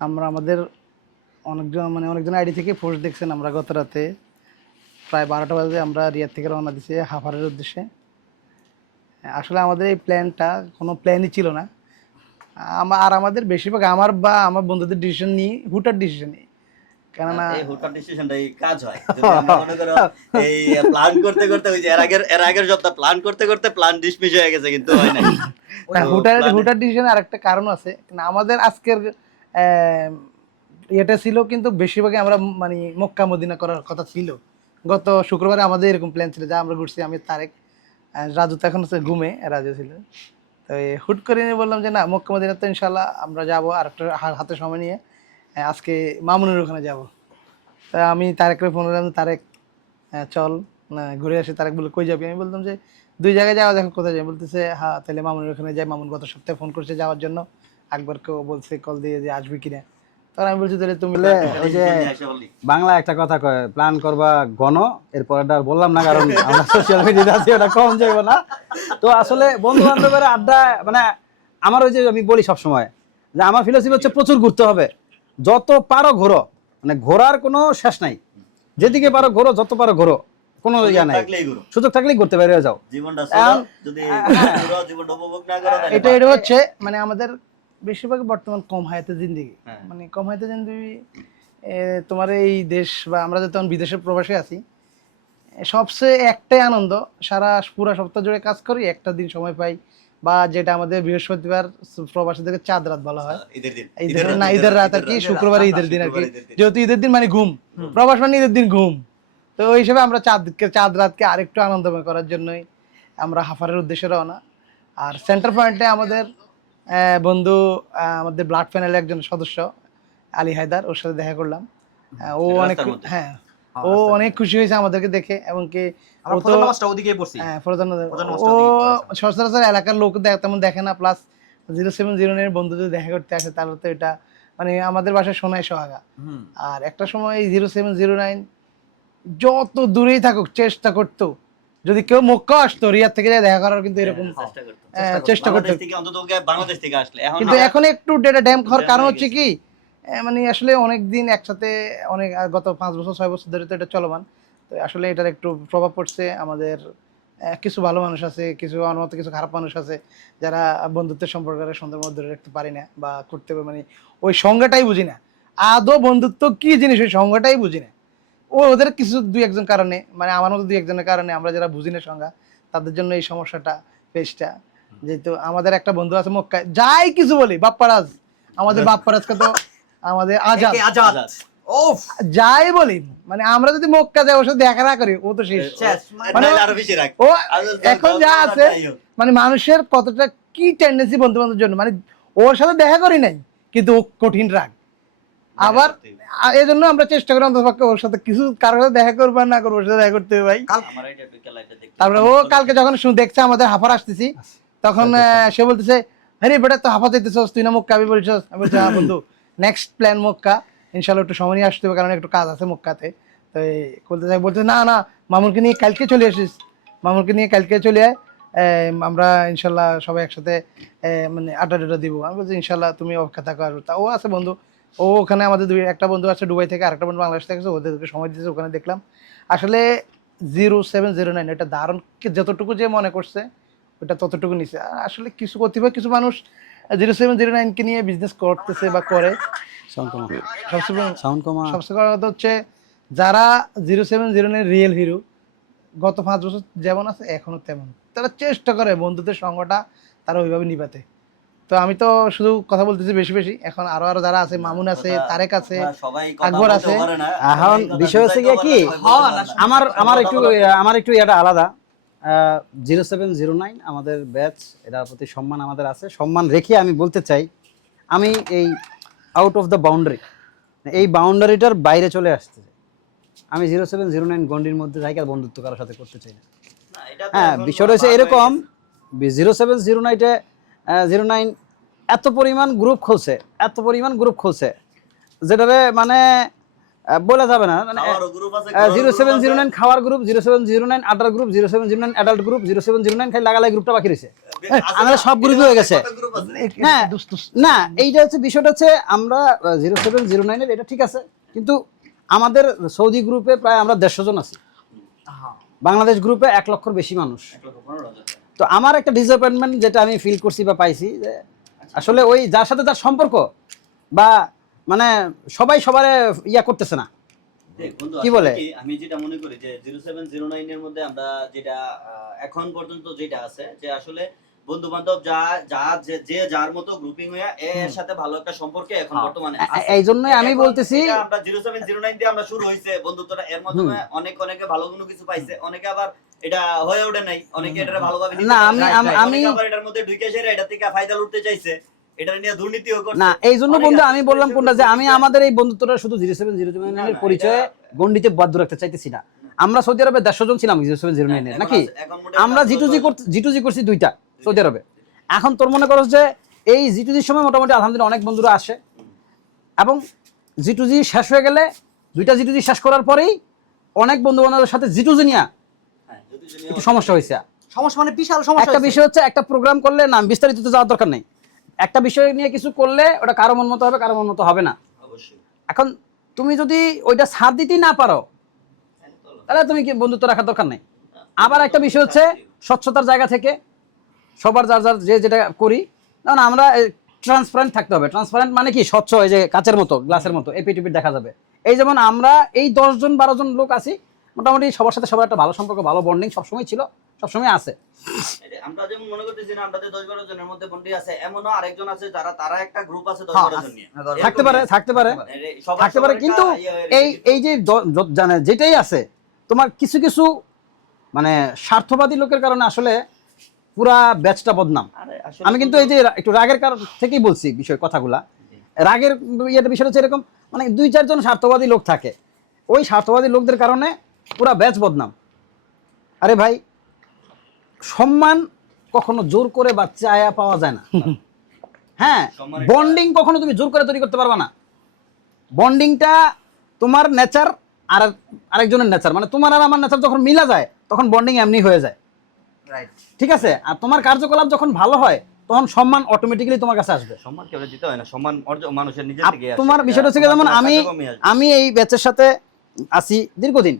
আমরা আমাদের অনেকজন আইডি থেকে পোস্ট দেখছেন। আমরা গত রাতে প্রায় 12টা বাজে আমরা রিয়াদ থেকে রওনা দিছি হাফারের উদ্দেশ্যে। আসলে আমাদের এই প্ল্যানটা কোনো প্ল্যানই ছিল না। আমাদের বেশিরভাগ আমার বন্ধুদের ডিসিশন নিই, হুটার ডিসিশন নিই। কেননা এই হুটহাট ডিসিশনটাই কাজ হয়। যদি আমরা মনে করো এই প্ল্যান করতে করতে ওই যে এর আগের সপ্তাহ প্ল্যান করতে করতে প্ল্যান ডিসমিস হয়ে গেছে কিন্তু হয় নাই। হুটার ডিসিশন আরেকটা কারণ আছে। আমাদের আজকের এটা ছিল কিন্তু বেশিরভাগই আমরা মানে মক্কা মদিনা করার কথা ছিল। গত শুক্রবারে আমাদের এরকম প্ল্যান ছিল, যা আমরা ঘুরছি। আমি তারেক, রাজু তো এখন হচ্ছে ঘুমে, রাজু ছিল। তো হুট করে নিয়ে বললাম যে না, মক্কা মদিনা তো ইনশাল্লাহ আমরা যাবো, আর একটা হাতে সময় নিয়ে আজকে মামুনের ওখানে যাব। তা আমি তারেককে ফোন করলাম, তারেক চল ঘুরে আসি। তারেক বলে কই যাবি? আমি বললাম যে 2 জায়গায় যাওয়া, দেখো কোথায় যাই। বলতেছে হ্যাঁ তাহলে মামুনের ওখানে যাই। মামুন গত সপ্তাহে ফোন করছে যাওয়ার জন্য, আকবরকেও বলছে কল দিয়ে যে আসবি কিনা। তখন আমি বলছি তাহলে তুমি ওই যে বাংলা একটা কথা কয়, প্ল্যান করবা গণ, এরপর আর বললাম না কারণ আমরা সোশ্যাল মিডিয়াতে আছি, ওটা কম যাইব না। তো আসলে বন্ধু বান্ধবের আড্ডা মানে আমার ওই যে আমি বলি সবসময় যে আমার ফিলোসফি হচ্ছে প্রচুর ঘুরতে হবে, যত পারো ঘোরো, মানে ঘোরার কোনো শেষ নাই, যেদিকে পারো ঘোরো, যত পারো ঘোরো, কোনো ইয়া নাই, সুযোগ থাকলেই ঘুরতে বাইরে যাও। জীবনটা যদি জীবনটা উপভোগ না করো এটা হচ্ছে মানে আমাদের বেশিরভাগ বর্তমান কম হায়াতে জিন্দেগি। মানে কম হায়াতে জিন্দেগি তোমার এই দেশ বা আমরা যখন বিদেশের প্রবাসে আছি, সবচেয়ে একটাই আনন্দ, সারা পুরো সপ্তাহ জুড়ে কাজ করি, একটা দিন সময় পাই, বা যেটা আমাদের বৃহস্পতিবার প্রবাসীদেরকে চাঁদ রাত বলা হয়, ঈদের রাত আর কি, শুক্রবারে ঈদের দিন আর কি। যেহেতু ঈদের দিন মানে ঘুম, প্রবাস মানে ঈদের দিন ঘুম। তো ওই হিসেবে আমরা চাঁদ রাতকে আরেকটু আনন্দময় করার জন্যই আমরা হাফারের উদ্দেশ্যে রওনা। আর সেন্টার পয়েন্টে আমাদের বন্ধু, আমাদের ব্লাড প্যানেলের একজন সদস্য আলী হায়দার, ওর সাথে দেখা করলাম। ও অনেক ও অনেক খুশি হয়েছে আমাদেরকে দেখে, এবং কি সচরাচর এলাকার লোক তেমন দেখে না। প্লাস 0709 বন্ধুদের দেখা করতে আসে, তাহলে তো এটা মানে আমাদের বাসায় সোনায় সোহাগা। আর একটা সময় 0709 যত দূরেই থাকুক চেষ্টা করতো, যদি কেউ মক্কা আসতো রিয়াদ থেকে দেখা করার, কিন্তু এরকম চেষ্টা করতো। কিন্তু এখন একটু ডেটা ড্যাম খাওয়ার কারণ হচ্ছে কি, মানে আসলে অনেক দিন একসাথে, অনেক গত 5 বছর 6 বছর ধরে তো এটা চলমান। তো আসলে এটার একটু প্রভাব পড়ছে। আমাদের কিছু ভালো মানুষ আছে, কিছু আমার মতো কিছু খারাপ মানুষ আছে, যারা বন্ধুত্বের সম্পর্কের সুন্দর মধ্যে ধরে রাখতে পারি না বা করতে পারে, মানে ওই সংজ্ঞাটাই বুঝি না। আদৌ বন্ধুত্ব কি জিনিস ওই সংজ্ঞাটাই বুঝি না। ওদের কিছু 2-1জন কারণে, মানে আমার মতো 2-1জনের কারণে, আমরা যারা বুঝি না সংজ্ঞা, তাদের জন্য এই সমস্যাটা পেশটা। যেহেতু আমাদের একটা বন্ধু আছে মক্কায়, যাই কিছু বলি বাপ্পারাজ, আমাদের বাপ্পারাজকে তো আমাদের আজাদ যাই বলি, মানে আমরা যদি মক্কা যাই ওর সাথে দেখা না করি, ও তো শেষ। মানে ও এখন যা আছে, মানে মানুষের কতটা কি টেন্ডেন্সি বন্ধু বান্ধবের জন্য, মানে ওর সাথে দেখা করি নাই কিন্তু ও কঠিন রাগ। আবার এই জন্য আমরা চেষ্টা করি অন্ততপক্ষে ওর সাথে কিছু কারোর সাথে দেখা করবো না করবো, ওর সাথে দেখা করতে হবে ভাই। তারপরে ও কালকে যখন দেখছে আমাদের হাফার আসতেছি, তখন সে বলতেছে আরে বেটা তো হাফা যেতেছস, তুই না মক্কা আমি বলছিস। আমি বলছি হ্যাঁ বন্ধু, নেক্সট প্ল্যান মক্কা, ইনশাল্লাহ একটু সময় নিয়ে আসতে হবে, কারণ একটু কাজ আছে মক্কাতে। তো বলতে না না, মামুনকে নিয়ে কালকে চলে আসিস, মামুনকে নিয়ে কালকে চলে আয়, আমরা ইনশাল্লাহ সবাই একসাথে মানে আড্ডা দিব। আমি বলছি ইনশাল্লাহ তুমি অপেক্ষা থাকো। আর ও আছে বন্ধু, ও ওখানে আমাদের একটা বন্ধু আছে দুবাই থেকে, আরেকটা বন্ধু বাংলাদেশ থেকে আছে, ওদেরকে সময় দিয়েছে, ওখানে দেখলাম। আসলে 0709 এটা দারুণ, যতটুকু যে মনে করছে ওটা ততটুকু নিছে। আসলে কিছু কতিপয় কিছু মানুষ 0709কে নিয়ে বিজনেস করতেছে বা করে। সবচেয়ে বড় কথা হচ্ছে যারা 0709 রিয়েল হিরো, গত 5 বছর যেমন আছে এখনো তেমন, তারা চেষ্টা করে বন্ধুদের সঙ্গটা তারা ওইভাবে নিবাতে। তো আমি তো শুধু কথা বলতেছি বেশি বেশি, এখন আরো যারা আছে, মামুন আছে, তারেক আছে, আকবর আছে। এখন বিষয় হচ্ছে কি, আমার একটু এটা আলাদা। 0709 আমাদের ব্যাচ, এটার প্রতি সম্মান আমাদের আছে। সম্মান রেখে আমি বলতে চাই, আমি এই আউট অফ দ্য বাউন্ডারি, এই বাউন্ডারিটার বাইরে চলে আসতে চাই। আমি 0709 গন্ডির মধ্যে থাকি আর বন্ধুত্ব কারোর সাথে করতে চাই না। হ্যাঁ, বিষয় রয়েছে এরকম, 0709 এত পরিমাণ গ্রুপ খুলছে, যেটারে মানে বলা যাবে না, মানে খাওয়ারও গ্রুপ আছে, 0709 খাওয়ার গ্রুপ, 0709 আড্ডার গ্রুপ, 0709 অ্যাডাল্ট গ্রুপ, 0709 খালি লাগালাই গ্রুপটা বাকি রয়েছে। আমাদের সব গ্রুপই হয়ে গেছে। হ্যাঁ, না এইটা হচ্ছে বিষয়টা হচ্ছে আমরা 0709 এর এটা ঠিক আছে, কিন্তু আমাদের সৌদি গ্রুপে প্রায় আমরা 150 জন আছি, বাংলাদেশ গ্রুপে 1 লক্ষর বেশি মানুষ। তো আমার একটা ডিসঅ্যাপয়েন্টমেন্ট যেটা আমি ফিল করছি বা পাইছি যে আসলে ওই যার সাথে যার সম্পর্ক বা মানে সবাই সবার ইয়া করতেছে না, কি বলে আমি যেটা মনে করি যে 0709 এর মধ্যে আমরা যেটা এখন পর্যন্ত যেটা আছে যে আসলে বন্ধু বান্ধব যে যার মতো গ্রুপিং হয়ে এর সাথে ভালো একটা সম্পর্কে এখন বর্তমানে আছে। এই জন্যই আমি বলতেছি আমরা 0709 দিয়ে আমরা শুরু হইছে বন্ধুত্বটা, এর মাধ্যমে অনেকে ভালো কোনো কিছু পাইছে, অনেকে আবার এটা হয়ে ওঠে নাই, অনেকে এটা ভালোভাবে নিতে না, পারে নাই, আমি আবার এটার মধ্যে ঢুকে সেরা এটা থেকে ফায়দা লুটতে চাইছে, এটা নিয়ে দুর্নীতিও করছে। না এই জন্য বন্ধু আমি বললাম কোনটা যে আমি আমাদের এই বন্ধুত্বটা শুধু 0709 এর পরিচয়ে গণ্ডিতে বাধ্য রাখতে চাইতেছি না। আমরা সৌদি আরবে 150 জন ছিলাম 0709 এর, নাকি আমরা জিটুজি করছি 2টা সৌদি আরবে। এখন তোর মনে করছ যে এই জিটুজির সময় মোটামুটি আলহামদুলিল্লাহ অনেক বন্ধুরা আসে, এবং জিটুজি শেষ হয়ে গেলে 2টা জিটুজি শেষ করার পরেই অনেক বন্ধু বান্ধবের সাথে জিটুজি নিয়ে একটু সমস্যা হয়েছে। সমস্যা মানে বিশাল সমস্যা। একটা বিষয় হচ্ছে একটা প্রোগ্রাম করলে না বিস্তারিত যাওয়ার দরকার নেই, একটা বিষয় নিয়ে কিছু করলে ওটা কারো মন মতো হবে, কারো মন মতো হবে না। এখন তুমি যদি ওইটা ছাড় দিতেই না পারো তাহলে তুমি কি বন্ধুত্ব রাখার দরকার নেই। আবার একটা বিষয় হচ্ছে স্বচ্ছতার জায়গা থেকে সবার যার যার যে যেটা করি, কারণ আমরা ট্রান্সপারেন্ট থাকতে হবে। ট্রান্সপারেন্ট মানে কি স্বচ্ছ, এই যে কাচের মতো গ্লাসের মতো এপিটিপি দেখা যাবে। এই যেমন আমরা এই 10 জন 12 জন লোক আছি, মোটামুটি সবার সাথে সবার একটা ভালো সম্পর্ক, ভালো বন্ডিং সবসময় ছিল, সবসময় আছে। আমরা যেমন মনে করতেছি না আমাদের 10-12 জনের মধ্যে বন্ডি আছে, এমনও আরেকজন আছে তারা একটা গ্রুপ আছে 10-12 জন নিয়ে থাকতে পারে কিন্তু এই যে জানে যেটাই আছে তোমার কিছু কিছু মানে স্বার্থবাদী লোকের কারণে আসলে পুরা ব্যাচটা বদনাম। আমি কিন্তু এই যে একটু রাগের কারণ থেকেই বলছি বিষয় কথাগুলা, রাগের বিষয়টা হচ্ছে এরকম, মানে 2-4 জন স্বার্থবাদী লোক থাকে, ওই স্বার্থবাদী লোকদের কারণে পুরা ব্যাচ বদনাম। আরে ভাই, সম্মান কখনো জোর করে বা চায়া পাওয়া যায় না। হ্যাঁ, বন্ডিং কখনো তুমি জোর করে তৈরি করতে পারবে না। বন্ডিংটা তোমার নেচার আর আরেকজনের নেচার, মানে তোমার আর আমার নেচার যখন মিলা যায় তখন বন্ডিং এমনি হয়ে যায়, ঠিক আছে? আর তোমার কার্যকলাপ যখন ভালো হয় তখন সম্মান অটোমেটিক্যালি তোমার কাছে আসবে। সম্মান কেউ দিতে হয় না, সম্মান মানুষের নিজে থেকে আসে। তোমার বিষয়টা হচ্ছে যেমন আমি এই ব্যাচের সাথে আছি দীর্ঘদিন,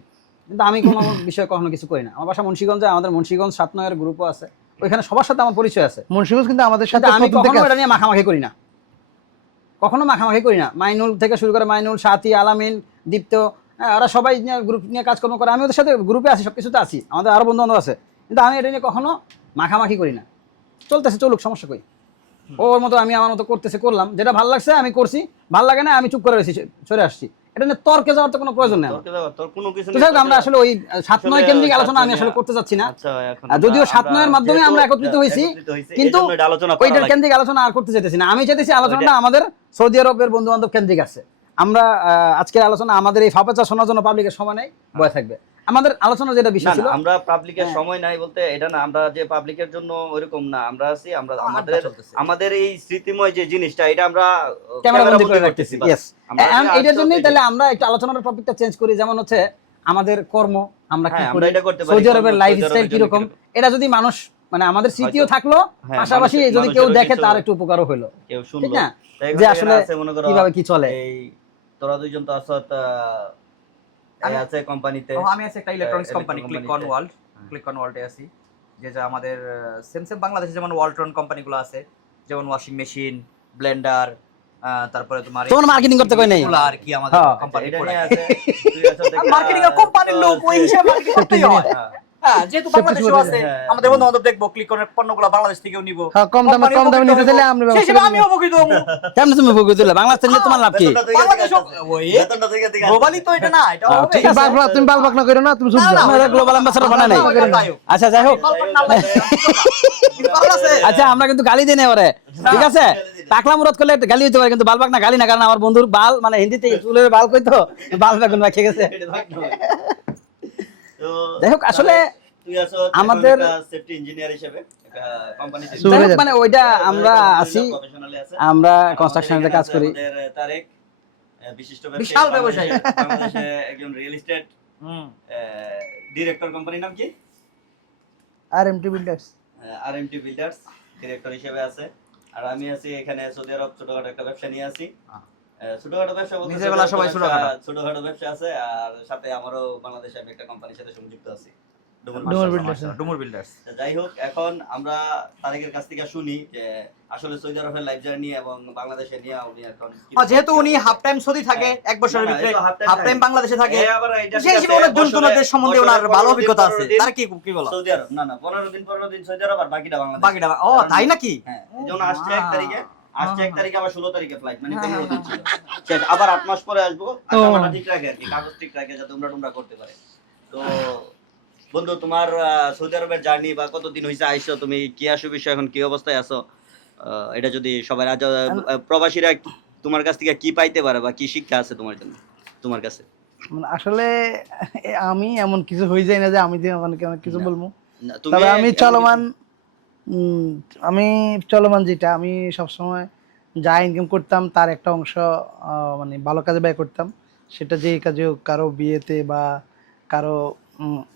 কিন্তু আমি কোনো বিষয়ে কখনো কিছু করি না। আমার বাসা মুন্সিগঞ্জে, আমাদের মুন্সিগঞ্জ 7-9 এর গ্রুপও আছে, ওইখানে সবার সাথে আমার পরিচয় আছে। মুন্সিগঞ্জ কিন্তু আমাদের সাথে আমি কখনো এটা নিয়ে মাখামাখি করি না, কখনো মাখামাখি করি না। মাইনুল থেকে শুরু করে মাইনুল, সাথী, আলামিন, দীপ্ত, ওরা সবাই গ্রুপ নিয়ে কাজকর্ম করে, আমি ওদের সাথে গ্রুপে আছি, সব কিছুতে আছি, আমাদের আরো বন্ধু বান্ধব আছে, কিন্তু আমি এটা নিয়ে কখনো মাখামাখি করি না। চলতেছে চলুক, সমস্যা কই, ওর মতো আমি আমার মতো করলাম, যেটা ভালো লাগছে আমি করছি, ভালো লাগে না আমি চুপ করে রয়েছি, সরে আসছি। এটা নিয়ে তর্কে যাওয়ার তো কোনো প্রয়োজন নেই। আমরা আসলে ওই 7-9 কেন্দ্রিক আলোচনা আমি আসলে করতে চাচ্ছি না, যদিও 7-9 এর মাধ্যমে আমরা একত্রিত হয়েছি, কিন্তু ওইটার কেন্দ্রিক আলোচনা আর করতে চাইতেছি না। আমি চাইতেছি আলোচনাটা আমাদের সৌদি আরবের বন্ধু বান্ধব কেন্দ্রিক আছে। আমরা আজকের আলোচনা আমাদের এই ফাপেচা শোনার জন্য পাবলিকের সময় নেই, বয়ে থাকবে। আমাদের আলোচনা যেটা বিষয় ছিল, আমরা পাবলিকের সময় নাই বলতে এটা না, আমরা যে পাবলিকের জন্য ওইরকম না, আমরা আছি, আমরা আমাদের এই স্মৃতিময় যে জিনিসটা এটা আমরা ক্যামেরাবন্দি করে রাখতেছি। यस, এটার জন্যই তাহলে আমরা একটু আলোচনার টপিকটা চেঞ্জ করি, যেমন হচ্ছে আমাদের কর্ম, আমরা কি করি, সৌদি আরবের লাইফস্টাইল কি রকম, এটা যদি মানুষ মানে আমাদের স্মৃতিও থাকলো, পাশাপাশি যদি কেউ দেখে তার একটু উপকারও হলো, কেউ শুনলো, ঠিক না, যে আসলে কিভাবে কি চলে। এই তোরা দুইজন তো আসত আছে কোম্পানিতে, আমি আছি একটা ইলেকট্রনিক্স কোম্পানি ক্লিক অন ওয়ার্ল্ডে আছি, যে যা আমাদের সেম বাংলাদেশে যেমন ওয়ালটন কোম্পানিগুলো আছে, যেমন ওয়াশিং মেশিন, ব্লেন্ডার, তারপরে তোমার মার্কেটিং করতে কই নাই কুলার কি আমাদের কোম্পানি এটা নিয়ে আছে, তুই আসত মার্কেটিং এর কোম্পানির লোক ওই হিসাবে মার্কেটিং করতেই হয়। হ্যাঁ, যেহেতু বাংলাদেশে আছে, আমাদের বন্ধু বান্ধব দেখবো ক্লিক অনের পণ্যগুলো বাংলাদেশ থেকেও নিব, কম দামে নিতে চাইলে আমরা সেটা আমি উপকৃত হবো। কেমন তুমি উপকৃত হলে বাংলাদেশ থেকে তোমার লাভ কি? বাংলাদেশ গ্লোবালি তো এটা না, এটা হবে। ঠিক আছে, তুমি বালবাক না করো না, তুমি চুপ যাও, আমরা গ্লোবাল অ্যাম্বাসাডর বানাই নাই। আচ্ছা যাই হোক, আচ্ছা আমরা কিন্তু গালি দিই না ওরে, ঠিক আছে? টাকলা মুরাদ করলে একটা গালি হইতে পারে, কিন্তু বালবাক না গালি না, কারণ আমার বন্ধুর বাল মানে হিন্দিতে চুলের বাল কইতো, বাল বেগুন মাখিয়ে গেছে। যাই হোক, আসলে আমাদের সেফটি ইঞ্জিনিয়ার হিসেবে কোম্পানিতে মানে ওইটা আমরা আছি, আমরা কনস্ট্রাকশনের কাজ করি। তারেক বিশিষ্ট বিশাল ব্যবসায়ী। বাংলাদেশে একজন রিয়েল এস্টেট ডিরেক্টর, কোম্পানির নাম কি? RMT builders. RMT builders director হিসেবে আছে। আর আমি আছি এখানে সৌদি আরব, ছোটখাটো একটা ব্যবসা নিয়ে আছি। ছোটখাটো ব্যবসা বলতে নিজের বেলা সবাই ছোটখাটো ব্যবসা আছে, আর সাথে আমারও বাংলাদেশে আমি একটা কোম্পানির সাথে সংযুক্ত আছি, ডুমুর বিল্ডার্স। যাই হোক, এখন আমরা তারেকের কাছ থেকে শুনি যে আসলে সৌদি আরবের লাইফ জার্নি এবং বাংলাদেশে নিয়ে উনি এখন যেহেতু উনি হাফ টাইম সৌদি থাকে, এক বছরের ভিতরে হাফ টাইম বাংলাদেশে থাকে, আবার সেই হিসেবে ওনার জনগণদের সম্বন্ধে ওনার ভালো অভিজ্ঞতা আছে। তার কি কি বলো? সৌদি আরব না 15 দিন সৌদি আরব, আর বাকিটা বাংলাদেশ। বাকিটা ও তাই নাকি? হ্যাঁ, যেমন আসছে 1 তারিখে, আবার 16 তারিখে ফ্লাইট, মানে 15 দিন ছিল। শেষ, আবার 8 মাস পরে আসবো। আর ঠিক রাখে আর কি, কাগজ ঠিক রাখে যাতে তোমরা করতে পারে। তো বন্ধু, তোমার সৌদি আরবের জার্নি বা কতদিন হইছে আইছো, তুমি কি আসো বিষয়, এখন কি অবস্থায় আছো, এটা যদি সবাই প্রবাসীরা তোমার কাছ থেকে কি পাইতে পারে বা কি শিক্ষা আছে তোমার জন্য, তোমার কাছে? আসলে আমি এমন কিছু হয়ে যায় না যে আমি অনেক কিছু বলবো, তুমি তবে আমি চলমান যেটা আমি সবসময় যা ইনকাম করতাম তার একটা অংশ মানে ভালো কাজে ব্যয় করতাম। সেটা যে কাজে হোক, কারো বিয়েতে বা কারো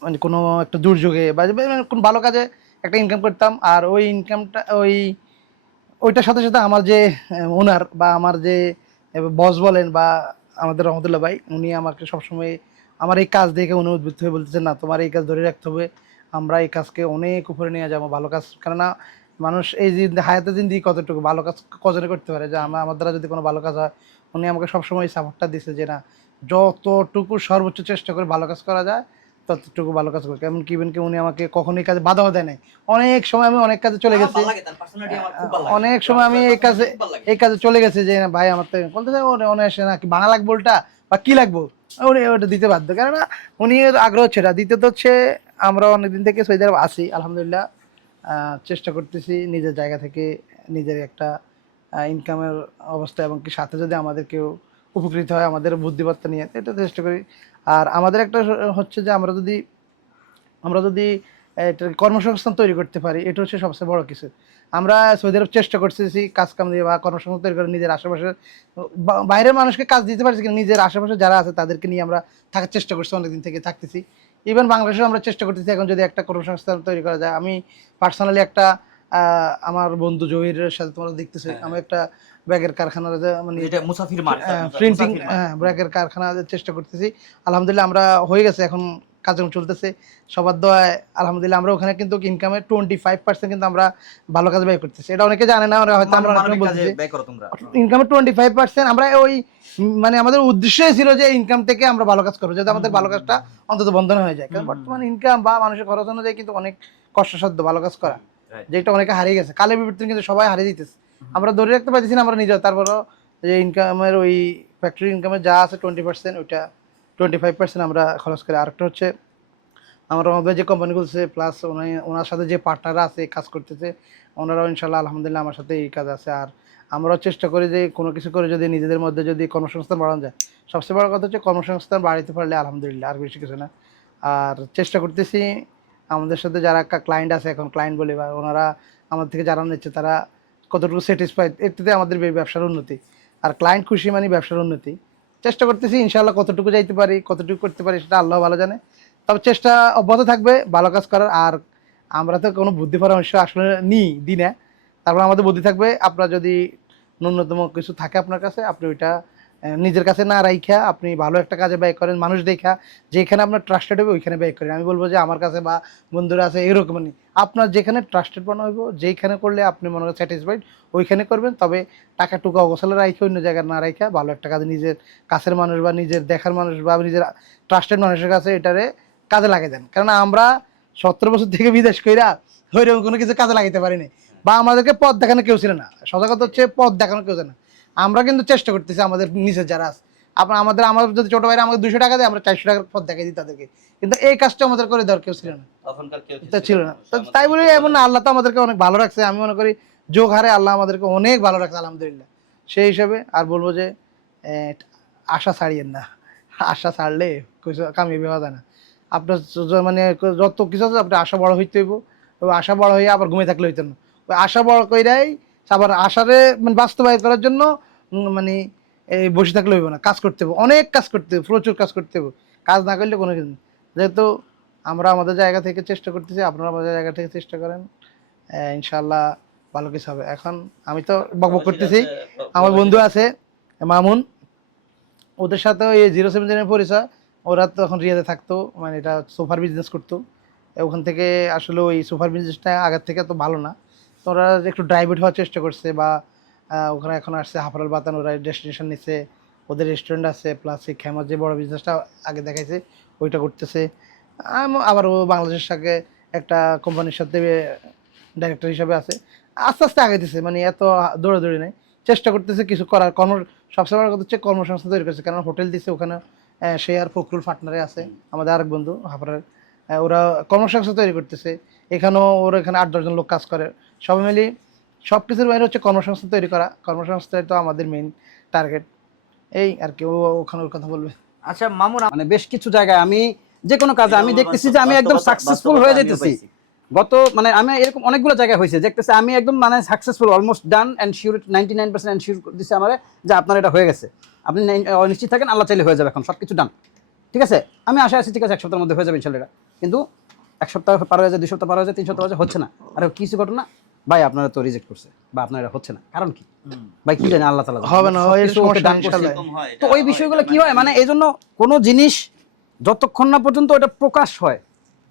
মানে কোনো একটা দুর্যোগে বা কোন ভালো কাজে একটা ইনকাম করতাম। আর ওই ইনকামটা ওইটার সাথে সাথে আমার যে ওনার বা আমার যে বস বলেন বা আমাদের রহমতুল্লাহ ভাই, উনি আমাকে সবসময় আমার এই কাজ দেখে উনি উদ্বুদ্ধ হয়ে বলতেছেন, না তোমার এই কাজ ধরে রাখতে হবে, আমরা এই কাজকে অনেক উপরে নিয়ে যাবো, ভালো কাজ। কেননা মানুষ এই যে হায়াতে জিন্দি কতটুকু ভালো কাজ কজনে করতে পারে, যে আমার দ্বারা যদি কোনো ভালো কাজ হয়, উনি আমাকে সবসময় সাপোর্টটা দিচ্ছে যে না, যতটুকু সর্বোচ্চ চেষ্টা করে ভালো কাজ করা যায় ততটুকু ভালো কাজ করে। কেমন কি উনি আমাকে কখনোই কাজে বাধাও দেয় নাই। অনেক সময় আমি অনেক কাজে চলে গেছি, অনেক সময় আমি এই কাজে চলে গেছি যে না ভাই আমার তো বলতে অনেক আসে না, কি ভাঙা লাগবে ওটা বা কি লাগবো, উনি ওটা দিতে বাধ্য। কেননা উনি আগ্রহ ছিল। দ্বিতীয়ত হচ্ছে আমরা অনেকদিন থেকে সৌদি আরব আছি, আলহামদুলিল্লাহ চেষ্টা করতেছি নিজের জায়গা থেকে নিজের একটা ইনকামের অবস্থা, এবং কি সাথে যদি আমাদের কেউ উপকৃত হয় আমাদের বুদ্ধিমত্তা নিয়ে, এটা চেষ্টা করি। আর আমাদের একটা হচ্ছে যে আমরা যদি এটা কর্মসংস্থান তৈরি করতে পারি, এটা হচ্ছে সবচেয়ে বড় কিছু। আমরা সৌদি আরব চেষ্টা করতেছি কাজ কাম দিয়ে বা কর্মসংস্থান তৈরি করে নিজের আশেপাশে বাইরের মানুষকে কাজ দিতে পারছি, কিন্তু নিজের আশেপাশে যারা আছে তাদেরকে নিয়ে আমরা থাকার চেষ্টা করছি, অনেকদিন থেকে থাকতেছি। ইভেন বাংলাদেশেও আমরা চেষ্টা করতেছি এখন যদি একটা কর্মসংস্থান তৈরি করা যায়। আমি পার্সোনালি একটা আমার বন্ধু জহিরের সাথে তোমরা দেখতেছো, আমি একটা ব্যাগের কারখানা মানে প্রিন্টিং ব্যাগের কারখানা চেষ্টা করতেছি। আলহামদুলিল্লাহ আমরা হয়ে গেছে, এখন কাজকর্ম চলতেছে সবার দোয়ায়। আলহামদুলিল্লাহ আমরা ওখানে কিন্তু ইনকামের 25% কিন্তু আমরা ভালো কাজে ব্যয় করতেছি। এটা অনেকে জানে না, হয়তো আমরা ইনকামের 25% আমরা ওই মানে আমাদের উদ্দেশ্যই ছিল যে ইনকাম থেকে আমরা ভালো কাজ করবো, যাতে আমাদের ভালো কাজটা অন্তত বন্ধ না হয়ে যায়। কারণ বর্তমানে ইনকাম বা মানুষের খরচ অনুযায়ী কিন্তু অনেক কষ্টসাধ্য ভালো কাজ করা, যেটা অনেকে হারিয়ে গেছে কালের বিবর্তন, কিন্তু সবাই হারিয়ে দিতেছে। আমরা ধরে রাখতে পারতেছি না আমরা নিজেও। তারপরও যে ইনকামের ওই ফ্যাক্টরি ইনকামের যা আছে 20%, ওইটা 25% আমরা খরচ করি। আরেকটা হচ্ছে আমার আমাদের যে কোম্পানি খুলছে, প্লাস ওনার সাথে যে পার্টনাররা আছে কাজ করতেছে, ওনারাও ইনশাল্লাহ আলহামদুলিল্লাহ আমার সাথে এই কাজ আছে। আর আমরাও চেষ্টা করি যে কোনো কিছু করে যদি নিজেদের মধ্যে যদি কর্মসংস্থান বাড়ানো যায়, সবচেয়ে বড় কথা হচ্ছে কর্মসংস্থান বাড়াতে পারলে আলহামদুলিল্লাহ, আর বেশি কিছু না। আর চেষ্টা করতেছি আমাদের সাথে যারা ক্লায়েন্ট আছে, এখন ক্লায়েন্ট বলে বা ওনারা আমাদের থেকে যারা নিচ্ছে তারা কতটুকু স্যাটিসফাইড, এতে আমাদের ব্যবসার উন্নতি। আর ক্লায়েন্ট খুশি মানে ব্যবসার উন্নতি। চেষ্টা করতেছি ইনশাআল্লাহ, কতটুকু যাইতে পারি কতটুকু করতে পারি সেটা আল্লাহ ভালো জানে। তবে চেষ্টা অব্যাহত থাকবে ভালো কাজ করার। আর আমরা তো কোনো বুদ্ধি পরামর্শ আসলে দিই না, তারপর আমাদের বুদ্ধি থাকবে। আপনার যদি ন্যূনতম কিছু থাকে আপনার কাছে, আপনি ওইটা নিজের কাছে না রাইখা আপনি ভালো একটা কাজে ব্যয় করেন, মানুষ দেখা যেখানে আপনার ট্রাস্টেড হবে ওইখানে ব্যয় করেন। আমি বলবো যে আমার কাছে বা বন্ধুরা আছে এরকম নেই, আপনার যেখানে ট্রাস্টেড মনে হইব, যেখানে করলে আপনি মনে হয় স্যাটিসফাইড ওইখানে করবেন। তবে টাকা টুকা অগোছালো রাইখে অন্য জায়গায় না রাইখা ভালো একটা কাজে নিজের কাছের মানুষ বা নিজের দেখার মানুষ বা নিজের ট্রাস্টেড মানুষের কাছে এটারে কাজে লাগিয়ে দেন। কারণ আমরা 17 বছর থেকে বিদেশ কইরা ওইরকম কোনো কিছু কাজে লাগাইতে পারিনি, বা আমাদেরকে পথ দেখানো কেউ ছিল না। সজাগ কথা হচ্ছে পথ দেখানো কেউ ছিল না। আমরা কিন্তু চেষ্টা করতেছি আমাদের নিচের যারা আছে, আমাদের যদি ছোট ভাইরা আমাদের 200 টাকা দেয়, আমরা 400 টাকার পথ দেখাই দিই তাদেরকে, কিন্তু এই কাজটা আমাদের করে দেওয়ার কেউ ছিল না, ছিল না। তো তাই বলি এমন না, আল্লাহ তো আমাদেরকে অনেক ভালো রাখছে। আমি মনে করি যোগ হারে আল্লাহ আমাদেরকে অনেক ভালো রাখছে আলহামদুলিল্লাহ। সেই হিসাবে আর বলবো যে আশা ছাড়িয়েন না, আশা ছাড়লে কিছু কামিয়াবি হওয়া যায় না। আপনার মানে যত কিছু আছে আপনার আশা বড় হইতে হইব, ওই আশা বড় হয়ে আবার ঘুমিয়ে থাকলে হইতো না। ওই আশা বড় কইরাই আবার আশারে মানে বাস্তবায়ন করার জন্য মানে এই বসে থাকলে হইব না, কাজ করতে হবে, অনেক কাজ করতে হবে, প্রচুর কাজ করতে হবে। কাজ না করলে কোনো কিছু নেই। যেহেতু আমরা আমাদের জায়গা থেকে চেষ্টা করতেছি, আপনারা আমাদের জায়গা থেকে চেষ্টা করেন, ইনশাল্লাহ ভালো কিছু হবে। এখন আমি তো বকবক করতেছি, আমার বন্ধু আছে মামুন, ওদের সাথে এই 070 পরিচয়। ওরা তো এখন রিয়াদে থাকতো, মানে এটা সোফার বিজনেস করতো। ওখান থেকে আসলে ওই সোফার বিজনেসটা আগের থেকে তো ভালো না, তো ওরা একটু ড্রাইভেট হওয়ার চেষ্টা করছে, বা ওখানে এখন আসছে হাফরাল বাতান, ওরা ডেস্টিনেশন নিচ্ছে, ওদের রেস্টুরেন্ট আছে, প্লাস এই খেমার যে বড় বিজনেসটা আগে দেখাইছে ওইটা করতেছে। আবার ও বাংলাদেশের সাথে একটা কোম্পানির সাথে ডাইরেক্টর হিসাবে আছে, আস্তে আস্তে আগাইতেছে, মানে এত দৌড়াদৌড়ি নেই, চেষ্টা করতেছে কিছু করার। সবসময় বড় কথা হচ্ছে কর্মসংস্থান তৈরি করছে, কারণ হোটেল দিচ্ছে ওখানে, সে আর ফখরুল পার্টনারে আছে আমাদের আরেক বন্ধু হাফারের, ওরা কর্মসংস্থান তৈরি করতেছে। এখানেও ওর এখানে 8-10 জন লোক কাজ করে, সবাই মিলি সব কিছুর বাইরে হচ্ছে কর্মসংস্থান তৈরি করা। কর্মসংস্থান তো আমাদের মেইন টার্গেট, এই আর কি। ও ওখানে ওর কথা বলবে। আচ্ছা মামুন, মানে বেশ কিছু জায়গায় আমি যে কোনো কাজে আমি দেখতেছি যে আমি একদম সাকসেসফুল হয়ে যেতেছি। গত মানে আমি এরকম অনেকগুলো জায়গায় হয়েছে দেখতেছি আমি একদম মানে successful, almost done and sure, 99% ensure দিচ্ছে আমার যে আপনার এটা হয়ে গেছে, আপনি নিশ্চিত থাকেন, আল্লাহ চাইলে হয়ে যাবে, এখন সব কিছু ডান, ঠিক আছে। আমি আশা আছি ঠিক আছে 1 সপ্তাহের মধ্যে হয়ে যাবে ইনশাল্লাহ এটা। কিন্তু 1 সপ্তাহ পার হয়ে যায়, 2 সপ্তাহ পার হয়ে যায়, 3 সপ্তাহ হচ্ছে না। আর কিছু ঘটনা ভাই আপনারা তো রিজেক্ট করছে বা আপনার এটা হচ্ছে না, কারণ কি ভাই কি জানি, আল্লাহ তাআলা হবে না, ওই সমস্যা ডান করছে। ইনশাআল্লাহ। তো ওই বিষয়গুলো কি হয়, মানে এই জন্য কোনো জিনিস যতক্ষণ না পর্যন্ত ওটা প্রকাশ হয়,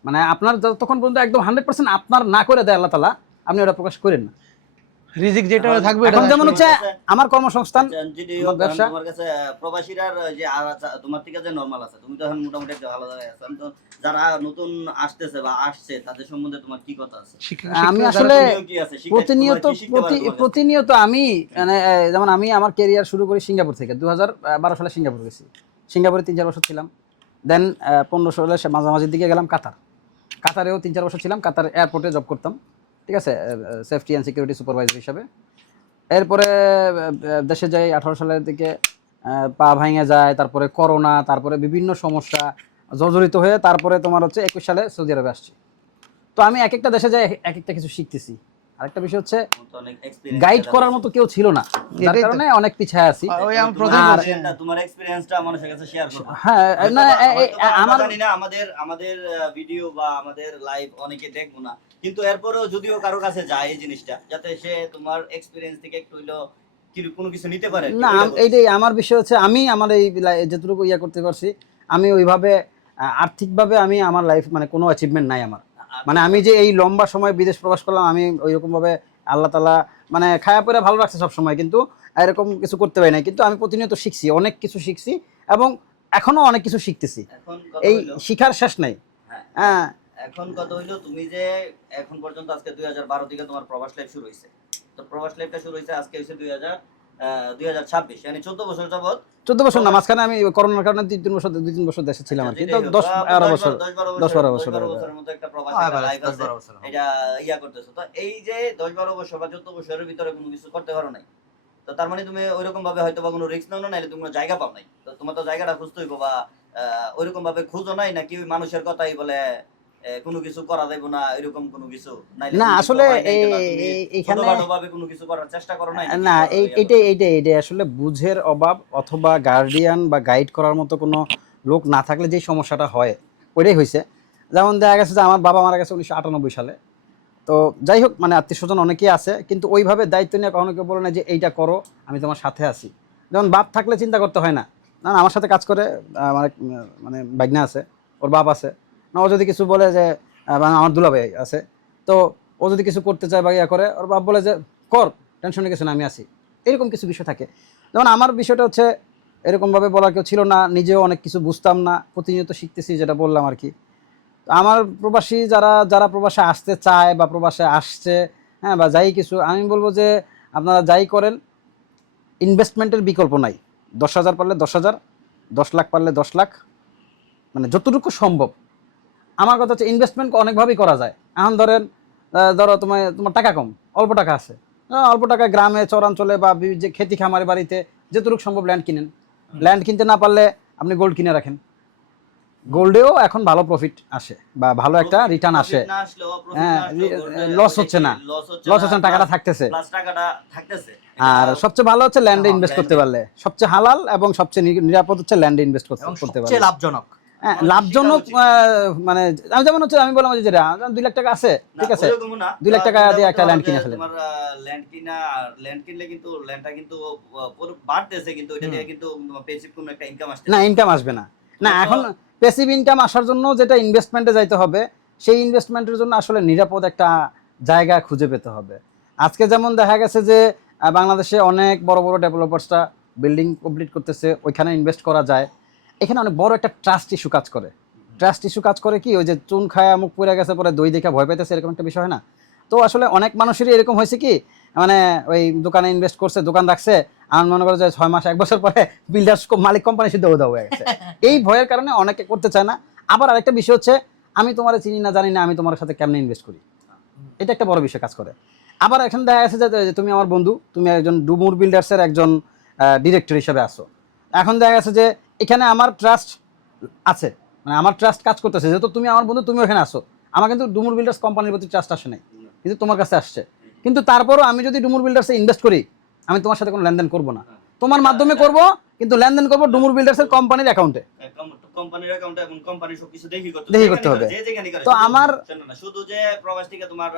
মানে আপনার যতক্ষণ পর্যন্ত একদম 100% আপনার না করে দেয় আল্লাহ তাআলা, আপনি ওটা প্রকাশ করেন না। রিজিক যেটা থাকবে, এখন যেমন হচ্ছে আমার কর্মসংস্থান, আমার ব্যবসা, তোমার কাছে প্রবাসীরা যে তোমার থেকে যে নরমাল আছে, তুমি তো এখন মোটামুটি একটা ভালো জায়গায় আছো। তো যারা নতুন আসতেছে বা আসছে তাদের সম্বন্ধে তোমার কি কথা আছে? আমি আসলে প্রতিনিয়ত আমি মানে যেমন আমি আমার ক্যারিয়ার শুরু করি সিঙ্গাপুর থেকে। 2012 সালে সিঙ্গাপুর গেছি, সিঙ্গাপুরে 3-4 বছর ছিলাম। দেন 15 সালে মাঝামাঝির দিকে গেলাম কাতারেও 3-4 বছর ছিলাম, কাতার এয়ারপোর্টে জব করতাম, ঠিক আছে, সেফটি অ্যান্ড সিকিউরিটি সুপারভাইজার হিসাবে। এরপরে দেশে যাই 18 সালের দিকে, পা ভাঙে যায়, তারপরে করোনা, তারপরে বিভিন্ন সমস্যা জর্জরিত হয়ে তারপরে তোমার হচ্ছে 21 সালে সৌদি আরবে আসছি। তো আমি এক একটা দেশে যাই এক একটা কিছু শিখতেছি। আরেকটা বিষয় হচ্ছে গাইড করার মতো কেউ ছিল না, যার কারণে অনেক পিছায় আছি। ওই আমি প্রথম তোমার এক্সপেরিয়েন্সটা মানুষের কাছে শেয়ার করো। হ্যাঁ না আমার জানি না আমাদের ভিডিও বা আমাদের লাইভ অনেকে দেখবো না, কিন্তু এরপরেও যদিও কারো কাছে যায় এই জিনিসটা, যাতে সে তোমার এক্সপেরিয়েন্স থেকে একটু হইলো কোনো কিছু নিতে পারে। না এইটাই আমার বিষয় হচ্ছে, আমি আমার এই যেটুকু ইয়া করতে পারছি, আমি ওইভাবে আর্থিকভাবে আমি আমার লাইফ মানে কোনো অ্যাচিভমেন্ট নাই আমার। মানে আমি যে এই লম্বা সময় বিদেশ প্রবাস করলাম, আমি ওইরকমভাবে আল্লাহ তাআলা মানে খায়া পয়রা ভালো রাখছে সব সময়, কিন্তু এরকম কিছু করতে পারি না। কিন্তু আমি প্রতিনিয়ত শিখছি, অনেক কিছু শিখছি এবং এখনো অনেক কিছু শিখতেছি, এই শিখার শেষ নাই। হ্যাঁ এখন কথা হইলো, তুমি যে এখন পর্যন্ত আজকে 2012 থেকে তোমার প্রবাস লাইফ শুরু হয়েছে, তো প্রবাস লাইফটা শুরু হয়েছে আজকে হচ্ছে 2026, মানে 14 বছর যাবত। 14 বছর না, মাঝখানে আমি করোনার কারণে 2-3 বছর দেশে ছিলাম আর কি, তো 10-12 বছরের মতো একটা প্রবাস লাইফ আছে, এটা ইয়া করতেছো। তো এই যে 10-12 বছর বা 14 বছরের ভিতরে কোনো কিছু করতে পারো নাই, তো তার মানে তুমি ওইরকম ভাবে হয়তো বা কোনো রিস্ক নাও না, নাইলে তুমি কোনো জায়গা পাও নাই। তো তোমার তো জায়গাটা খুঁজতে হইব, বা ওইরকম ভাবে খুঁজো নাই, নাকি ওই মানুষের কথাই বলে কোনো কিছু করা যাবে না, এরকম কোনো কিছু নাই? না আসলে এইখানে ভাবে কোনো কিছু করার চেষ্টা করো নাই? না এইটাই আসলে বুঝের অভাব, অথবা গার্ডিয়ান বা গাইড করার মতো কোনো লোক না থাকলে যে সমস্যাটা হয় ওইটাই হয়েছে। যেমন দেখা গেছে যে আমার বাবা মারা গেছে 1998 সালে। তো যাই হোক, মানে আত্মীয় স্বজন অনেকেই আছে, কিন্তু ওইভাবে দায়িত্ব নিয়ে কখনো কেউ বলে না যে এইটা করো, আমি তোমার সাথে আছি। যেমন বাপ থাকলে চিন্তা করতে হয় না, না আমার সাথে কাজ করে মানে বাগনা আছে, ওর বাপ আছে না, ও যদি কিছু বলে যে আমার দুলাভাই আছে, তো ও যদি কিছু করতে চায় বা ইয়া করে, ওর বাপ বলে যে কর, টেনশনে কিছু না, আমি আছি। এরকম কিছু বিষয় থাকে। যেমন আমার বিষয়টা হচ্ছে এরকমভাবে বলার কেউ ছিল না, নিজেও অনেক কিছু বুঝতাম না, প্রতিনিয়ত শিখতেছি, যেটা বললাম আর কি। আমার প্রবাসী যারা প্রবাসে আসতে চায় বা প্রবাসে আসছে, হ্যাঁ, বা যাই কিছু, আমি বলবো যে আপনারা যাই করেন, ইনভেস্টমেন্টের বিকল্প নাই। 10,000 পারলে 10,000, 10 লাখ পারলে 10 লাখ, মানে যতটুকু সম্ভব। আমার কথা হচ্ছে ইনভেস্টমেন্ট অনেকভাবেই করা যায়। এখন ধরো তোমার টাকা কম, অল্প টাকা আছে, অল্প টাকা গ্রামে চরাঞ্চলে বা যে খেতি খামারে বাড়িতে যেটুকু সম্ভব ল্যান্ড কিনেন। ল্যান্ড কিনতে না পারলে আপনি গোল্ড কিনে রাখেন, গোল্ডেও এখন ভালো প্রফিট আসে বা ভালো একটা রিটার্ন আসে। না আসলেও হ্যাঁ, লস হচ্ছে না, লস হচ্ছে না, টাকাটা থাকতেছে। প্লাস টাকাটা থাকতেছে। আর সবচেয়ে ভালো হচ্ছে ল্যান্ডে হ্যাঁ, ইনভেস্ট করতে land-এ। পারলে সবচেয়ে হালাল এবং সবচেয়ে নিরাপদ হচ্ছে ল্যান্ডে ইনভেস্ট এবং করতে পারলে। সবচেয়ে লাভজনক। হ্যাঁ, লাভজনক মানে আমি যেমন হচ্ছে আমি বললাম যে যেটা 2 লাখ টাকা আছে, ঠিক আছে, 2 লাখ টাকা দিয়ে একটা ল্যান্ড কিনে ফেলেন। তোমার ল্যান্ড কিনা, ল্যান্ড কিনলে কিন্তু ল্যান্ডটা কিন্তু বাড়তেছে, কিন্তু ওইটা দিয়ে কিন্তু পেসিভ কোনো একটা ইনকাম আসছে না, ইনকাম আসবে না। না, এখন প্যাসিভ ইনকাম আসার জন্য যেটা ইনভেস্টমেন্টে যাইতে হবে, সেই ইনভেস্টমেন্টের জন্য আসলে নিরাপদ একটা জায়গা খুঁজে পেতে হবে। আজকে যেমন দেখা গেছে যে বাংলাদেশে অনেক বড় বড় ডেভেলপার্সরা বিল্ডিং কমপ্লিট করতেছে, ওইখানে ইনভেস্ট করা যায়। এখানে অনেক বড় একটা ট্রাস্ট ইস্যু কাজ করে। ট্রাস্ট ইস্যু কাজ করে কি, ওই যে চুন খায়া মুখ পুড়ে গেছে পরে দই দেখে ভয় পাইতেছে, এরকম একটা বিষয় হয় না? তো আসলে অনেক মানুষেরই এরকম হয়েছে কি, মানে ওই দোকানে ইনভেস্ট করছে, দোকান রাখছে, আর মনে করে যে 6 মাস 1 বছর পরে বিল্ডার্স মালিক কোম্পানি শুদ্ধ উদা হয়ে গেছে। এই ভয়ের কারণে অনেকে করতে চায় না। আবার আরেকটা বিষয় হচ্ছে, আমি তোমার চিনি না জানি না, আমি তোমার সাথে কেমনে ইনভেস্ট করি, এটা একটা বড় বিষয় কাজ করে। আবার এখন দেখা গেছে যে তুমি আমার বন্ধু, তুমি একজন ডুমুর বিল্ডার্সের একজন ডিরেক্টর হিসেবে আসো। এখন দেখা গেছে যে এখানে আমার ট্রাস্ট আছে, মানে আমার ট্রাস্ট কাজ করতেছে, যেহেতু তুমি আমার বন্ধু, তুমি ওখানে আসো। আমার কিন্তু ডুমুর বিল্ডার্স কোম্পানির প্রতি ট্রাস্ট আসে নাই, কিন্তু তোমার কাছে আসছে। কিন্তু তারপরও আমি যদি ডুমুর বিল্ডার্সে ইনভেস্ট করি, আমি তোমার সাথে কোনো লেনদেন করবো না, তোমার মাধ্যমে করব, কিন্তু লেনদেন করবো ডুমুর বিল্ডার্সের কোম্পানির অ্যাকাউন্টে। কোম্পানির অ্যাকাউন্টে এবং কোম্পানি সবকিছু দেখি করতে হবে। যে যেখানে করে। তো আমার না শুধু যে প্রবাস থেকে তোমার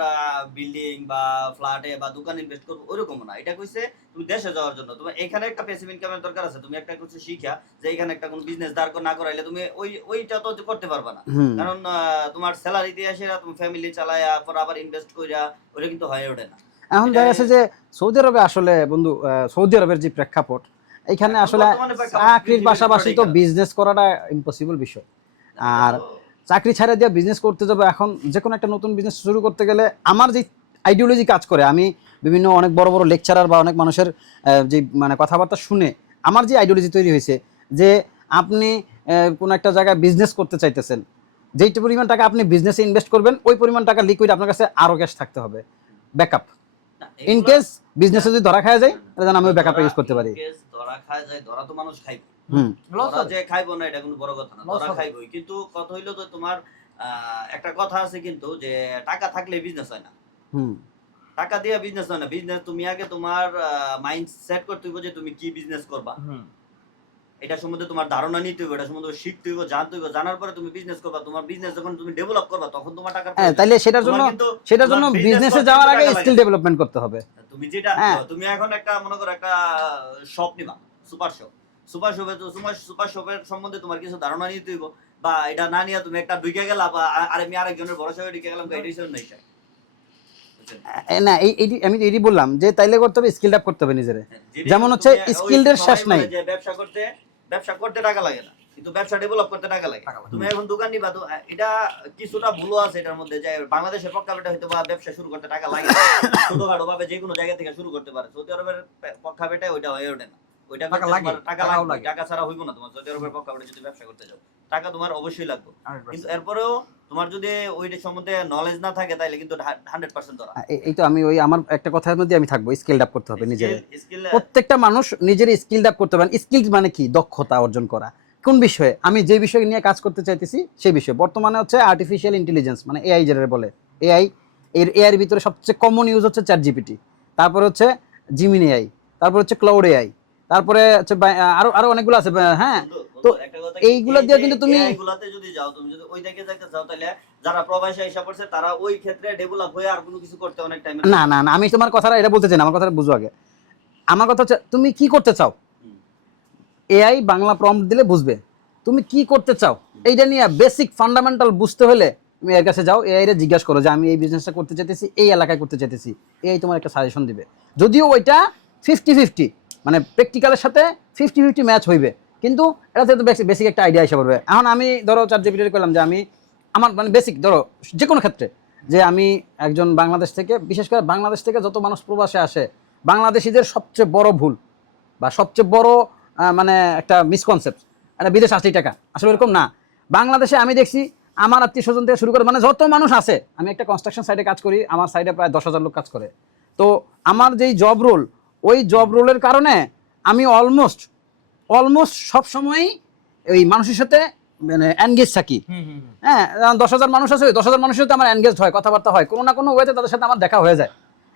বিল্ডিং বা ফ্ল্যাটে বা দোকানে ইনভেস্ট করবে ওরকম না, এটা কইছে তুমি দেশে যাওয়ার জন্য। তোমার এখানে একটা প্যাসিভ ইনকামের দরকার আছে। তুমি একটা কিছু শিখা যে এখানে একটা কোন বিজনেস দাঁড় না করাইলে তুমি ওইটা তো করতে পারবে না, কারণ তোমার স্যালারি দিয়ে এসে তুমি ফ্যামিলি চালায়া পর আবার ইনভেস্ট কইরা ওটা কিন্তু হয়ে ওঠে না। এখন দেখা যাচ্ছে যে সৌদি আরবে আসলে বন্ধু, সৌদি আরবের যে প্রেক্ষাপট, এখানে আসলে চাকরির পাশাপাশি তো বিজনেস করাটা ইম্পসিবল বিষয়। আর চাকরি ছাড়া দিয়ে বিজনেস করতে যাবে, এখন যে কোনো একটা নতুন বিজনেস শুরু করতে গেলে আমার যে আইডিওলজি কাজ করে, আমি বিভিন্ন অনেক বড় বড় লেকচারার বা অনেক মানুষের যে মানে কথাবার্তা শুনে আমার যে আইডিওলজি তৈরি হয়েছে, যে আপনি কোনো একটা জায়গায় বিজনেস করতে চাইতেছেন, যেই পরিমাণ টাকা আপনি বিজনেসে ইনভেস্ট করবেন, ওই পরিমাণ টাকা লিকুইড আপনার কাছে আরও ক্যাশ থাকতে হবে, ব্যাকআপ। ইন কেস বিজনেসে যদি ধরা খায় যায়, তাহলে যেন আমি ওই ব্যাকআপটা ইউজ করতে পারি। ধরা খায় যায়, ধরা তো মানুষ খাইবে, লস ধরা যে খাইবো না এটা কোনো বড় কথা না, ধরা খাইবই। কিন্তু কথা হইলো তো তোমার একটা কথা আছে কিন্তু, যে টাকা থাকলে বিজনেস হয় না, টাকা দিয়ে বিজনেস হয় না। বিজনেস তুমি আগে তোমার মাইন্ড সেট করতে হইব যে তুমি কি বিজনেস করবা, এটা সম্বন্ধে তোমার ধারণা নিতে হইব, এটা সম্বন্ধে শিখতে হইব, জানতে হইব। জানার পরে তুমি বিজনেস করবা। তোমার বিজনেস যখন তুমি ডেভেলপ করবা, তখন তোমার টাকা, হ্যাঁ, তাইলে সেটার জন্য বিজনেসে যাওয়ার আগে স্কিল ডেভেলপমেন্ট করতে হবে। তুমি যেটা তুমি এখন একটা মনে করো একটা শপ নিবা, সুপার শপ, সুপার শপের সম্বন্ধে তোমার কিছু ধারণা নিতে হইব, বা এটা না নিয়ে তুমি একটা ঢুকে গেলা, বা আমি আরেকজনের ভরসা হয়ে ঢুকে গেলাম, এটা হিসেবে নাই। না, আমি এটি বললাম যে তাইলে করতে হবে, স্কিল আপ করতে হবে নিজেরে। যেমন হচ্ছে স্কিলদের শেষ নাই। যে ব্যবসা করতে টাকা লাগে না, কিন্তু ব্যবসা ডেভেলপ করতে টাকা লাগে। তুমি এখন দোকান নিবা, তো এটা কিছুটা ভুলও আছে এটার মধ্যে, যে বাংলাদেশের প্রেক্ষাপটে হয়তো বা ব্যবসা শুরু করতে টাকা লাগে না, ছোটখাটো ভাবে যে কোনো জায়গা থেকে শুরু করতে পারে। সৌদি আরবের প্রেক্ষাপটে ওইটা হয়ে ওঠে না, ওইটা টাকা লাগবে, টাকা ছাড়া হইব না। তোমার সৌদি আরবের প্রেক্ষাপটে যদি ব্যবসা করতে যাও, টাকা তোমার অবশ্যই লাগবে, কিন্তু এরপরেও তোমার যদি ওইটার সম্বন্ধে নলেজ না থাকে, তাইলে কিন্তু 100% ধরা। এই তো আমি আমার একটা কথার মধ্যে আমি থাকবো, স্কিল আপ করতে হবে নিজের। প্রত্যেকটা মানুষ নিজের স্কিল আপ করতে পারেন। স্কিল মানে কি? দক্ষতা অর্জন করা। কোন বিষয়ে? আমি যে বিষয় নিয়ে কাজ করতে চাইতেছি সেই বিষয়ে। বর্তমানে হচ্ছে আর্টিফিশিয়াল ইন্টেলিজেন্স, মানে এআই যেটা বলে, এআই এর ভিতরে সবচেয়ে কমন ইউজ হচ্ছে চ্যাট জিপিটি, তারপর হচ্ছে জিমিনি এআই, তারপর হচ্ছে ক্লাউড এআই, তারপরে হচ্ছে আরো অনেকগুলো আছে। হ্যাঁ, তো এইগুলো দিয়ে কিন্তু তুমি এইগুলাতে যদি যাও, তুমি যদি ওই দিকে যাইতে চাও, তাহলে যারা প্রবাসী এসে পড়ছে তারা ওই ক্ষেত্রে ডেভেলপ হয়ে আর কোনো কিছু করতে অনেক টাইম না না না, আমি তোমার কথাটা এটা বলতে চাই না, আমার কথাটা বুঝো আগে। আমার কথা হচ্ছে তুমি কি করতে চাও, এআই বাংলা প্রম্পট দিলে বুঝবে তুমি কি করতে চাও। এইটা নিয়ে বেসিক ফান্ডামেন্টাল বুঝতে হলে তুমি এর কাছে যাও, এআই রে জিজ্ঞাসা করো যে আমি এই বিজনেসটা করতে চাইতেছি, এই এলাকায় করতে চাইতেছি, এআই তোমার একটা সাজেশন দিবে। যদিও ওইটা 50-50, মানে প্র্যাকটিক্যালের সাথে 50-50 ম্যাচ হইবে, কিন্তু এটা তো বেসিক একটা আইডিয়া এসে পড়বে। এখন আমি ধরো চ্যাট জিপিটি করলাম যে আমি আমার মানে বেসিক ধরো যে কোনো ক্ষেত্রে, যে আমি একজন বাংলাদেশ থেকে, বিশেষ করে বাংলাদেশ থেকে যত মানুষ প্রবাসে আসে, বাংলাদেশিদের সবচেয়ে বড় ভুল বা সবচেয়ে বড় মানে একটা মিসকনসেপ্ট, একটা বিদেশ আসলেই টাকা, আসলে এরকম না। বাংলাদেশে আমি দেখছি আমার আত্মীয় স্বজন থেকে শুরু করে মানে যত মানুষ আছে, আমি একটা কনস্ট্রাকশন সাইডে কাজ করি, আমার সাইডে প্রায় 10,000 লোক কাজ করে। তো আমার যেই জব রোল, ওই জব রোলের কারণে আমি অলমোস্ট সব সময়ই ওই মানুষের সাথে মানে এনগেজ থাকি। হ্যাঁ, 10,000 মানুষ আছে, 10,000 মানুষের সাথে আমার এনগেজ হয়, কথাবার্তা হয়, কোনো না কোনো ওয়েতে তাদের সাথে আমার দেখা হয়ে যায়।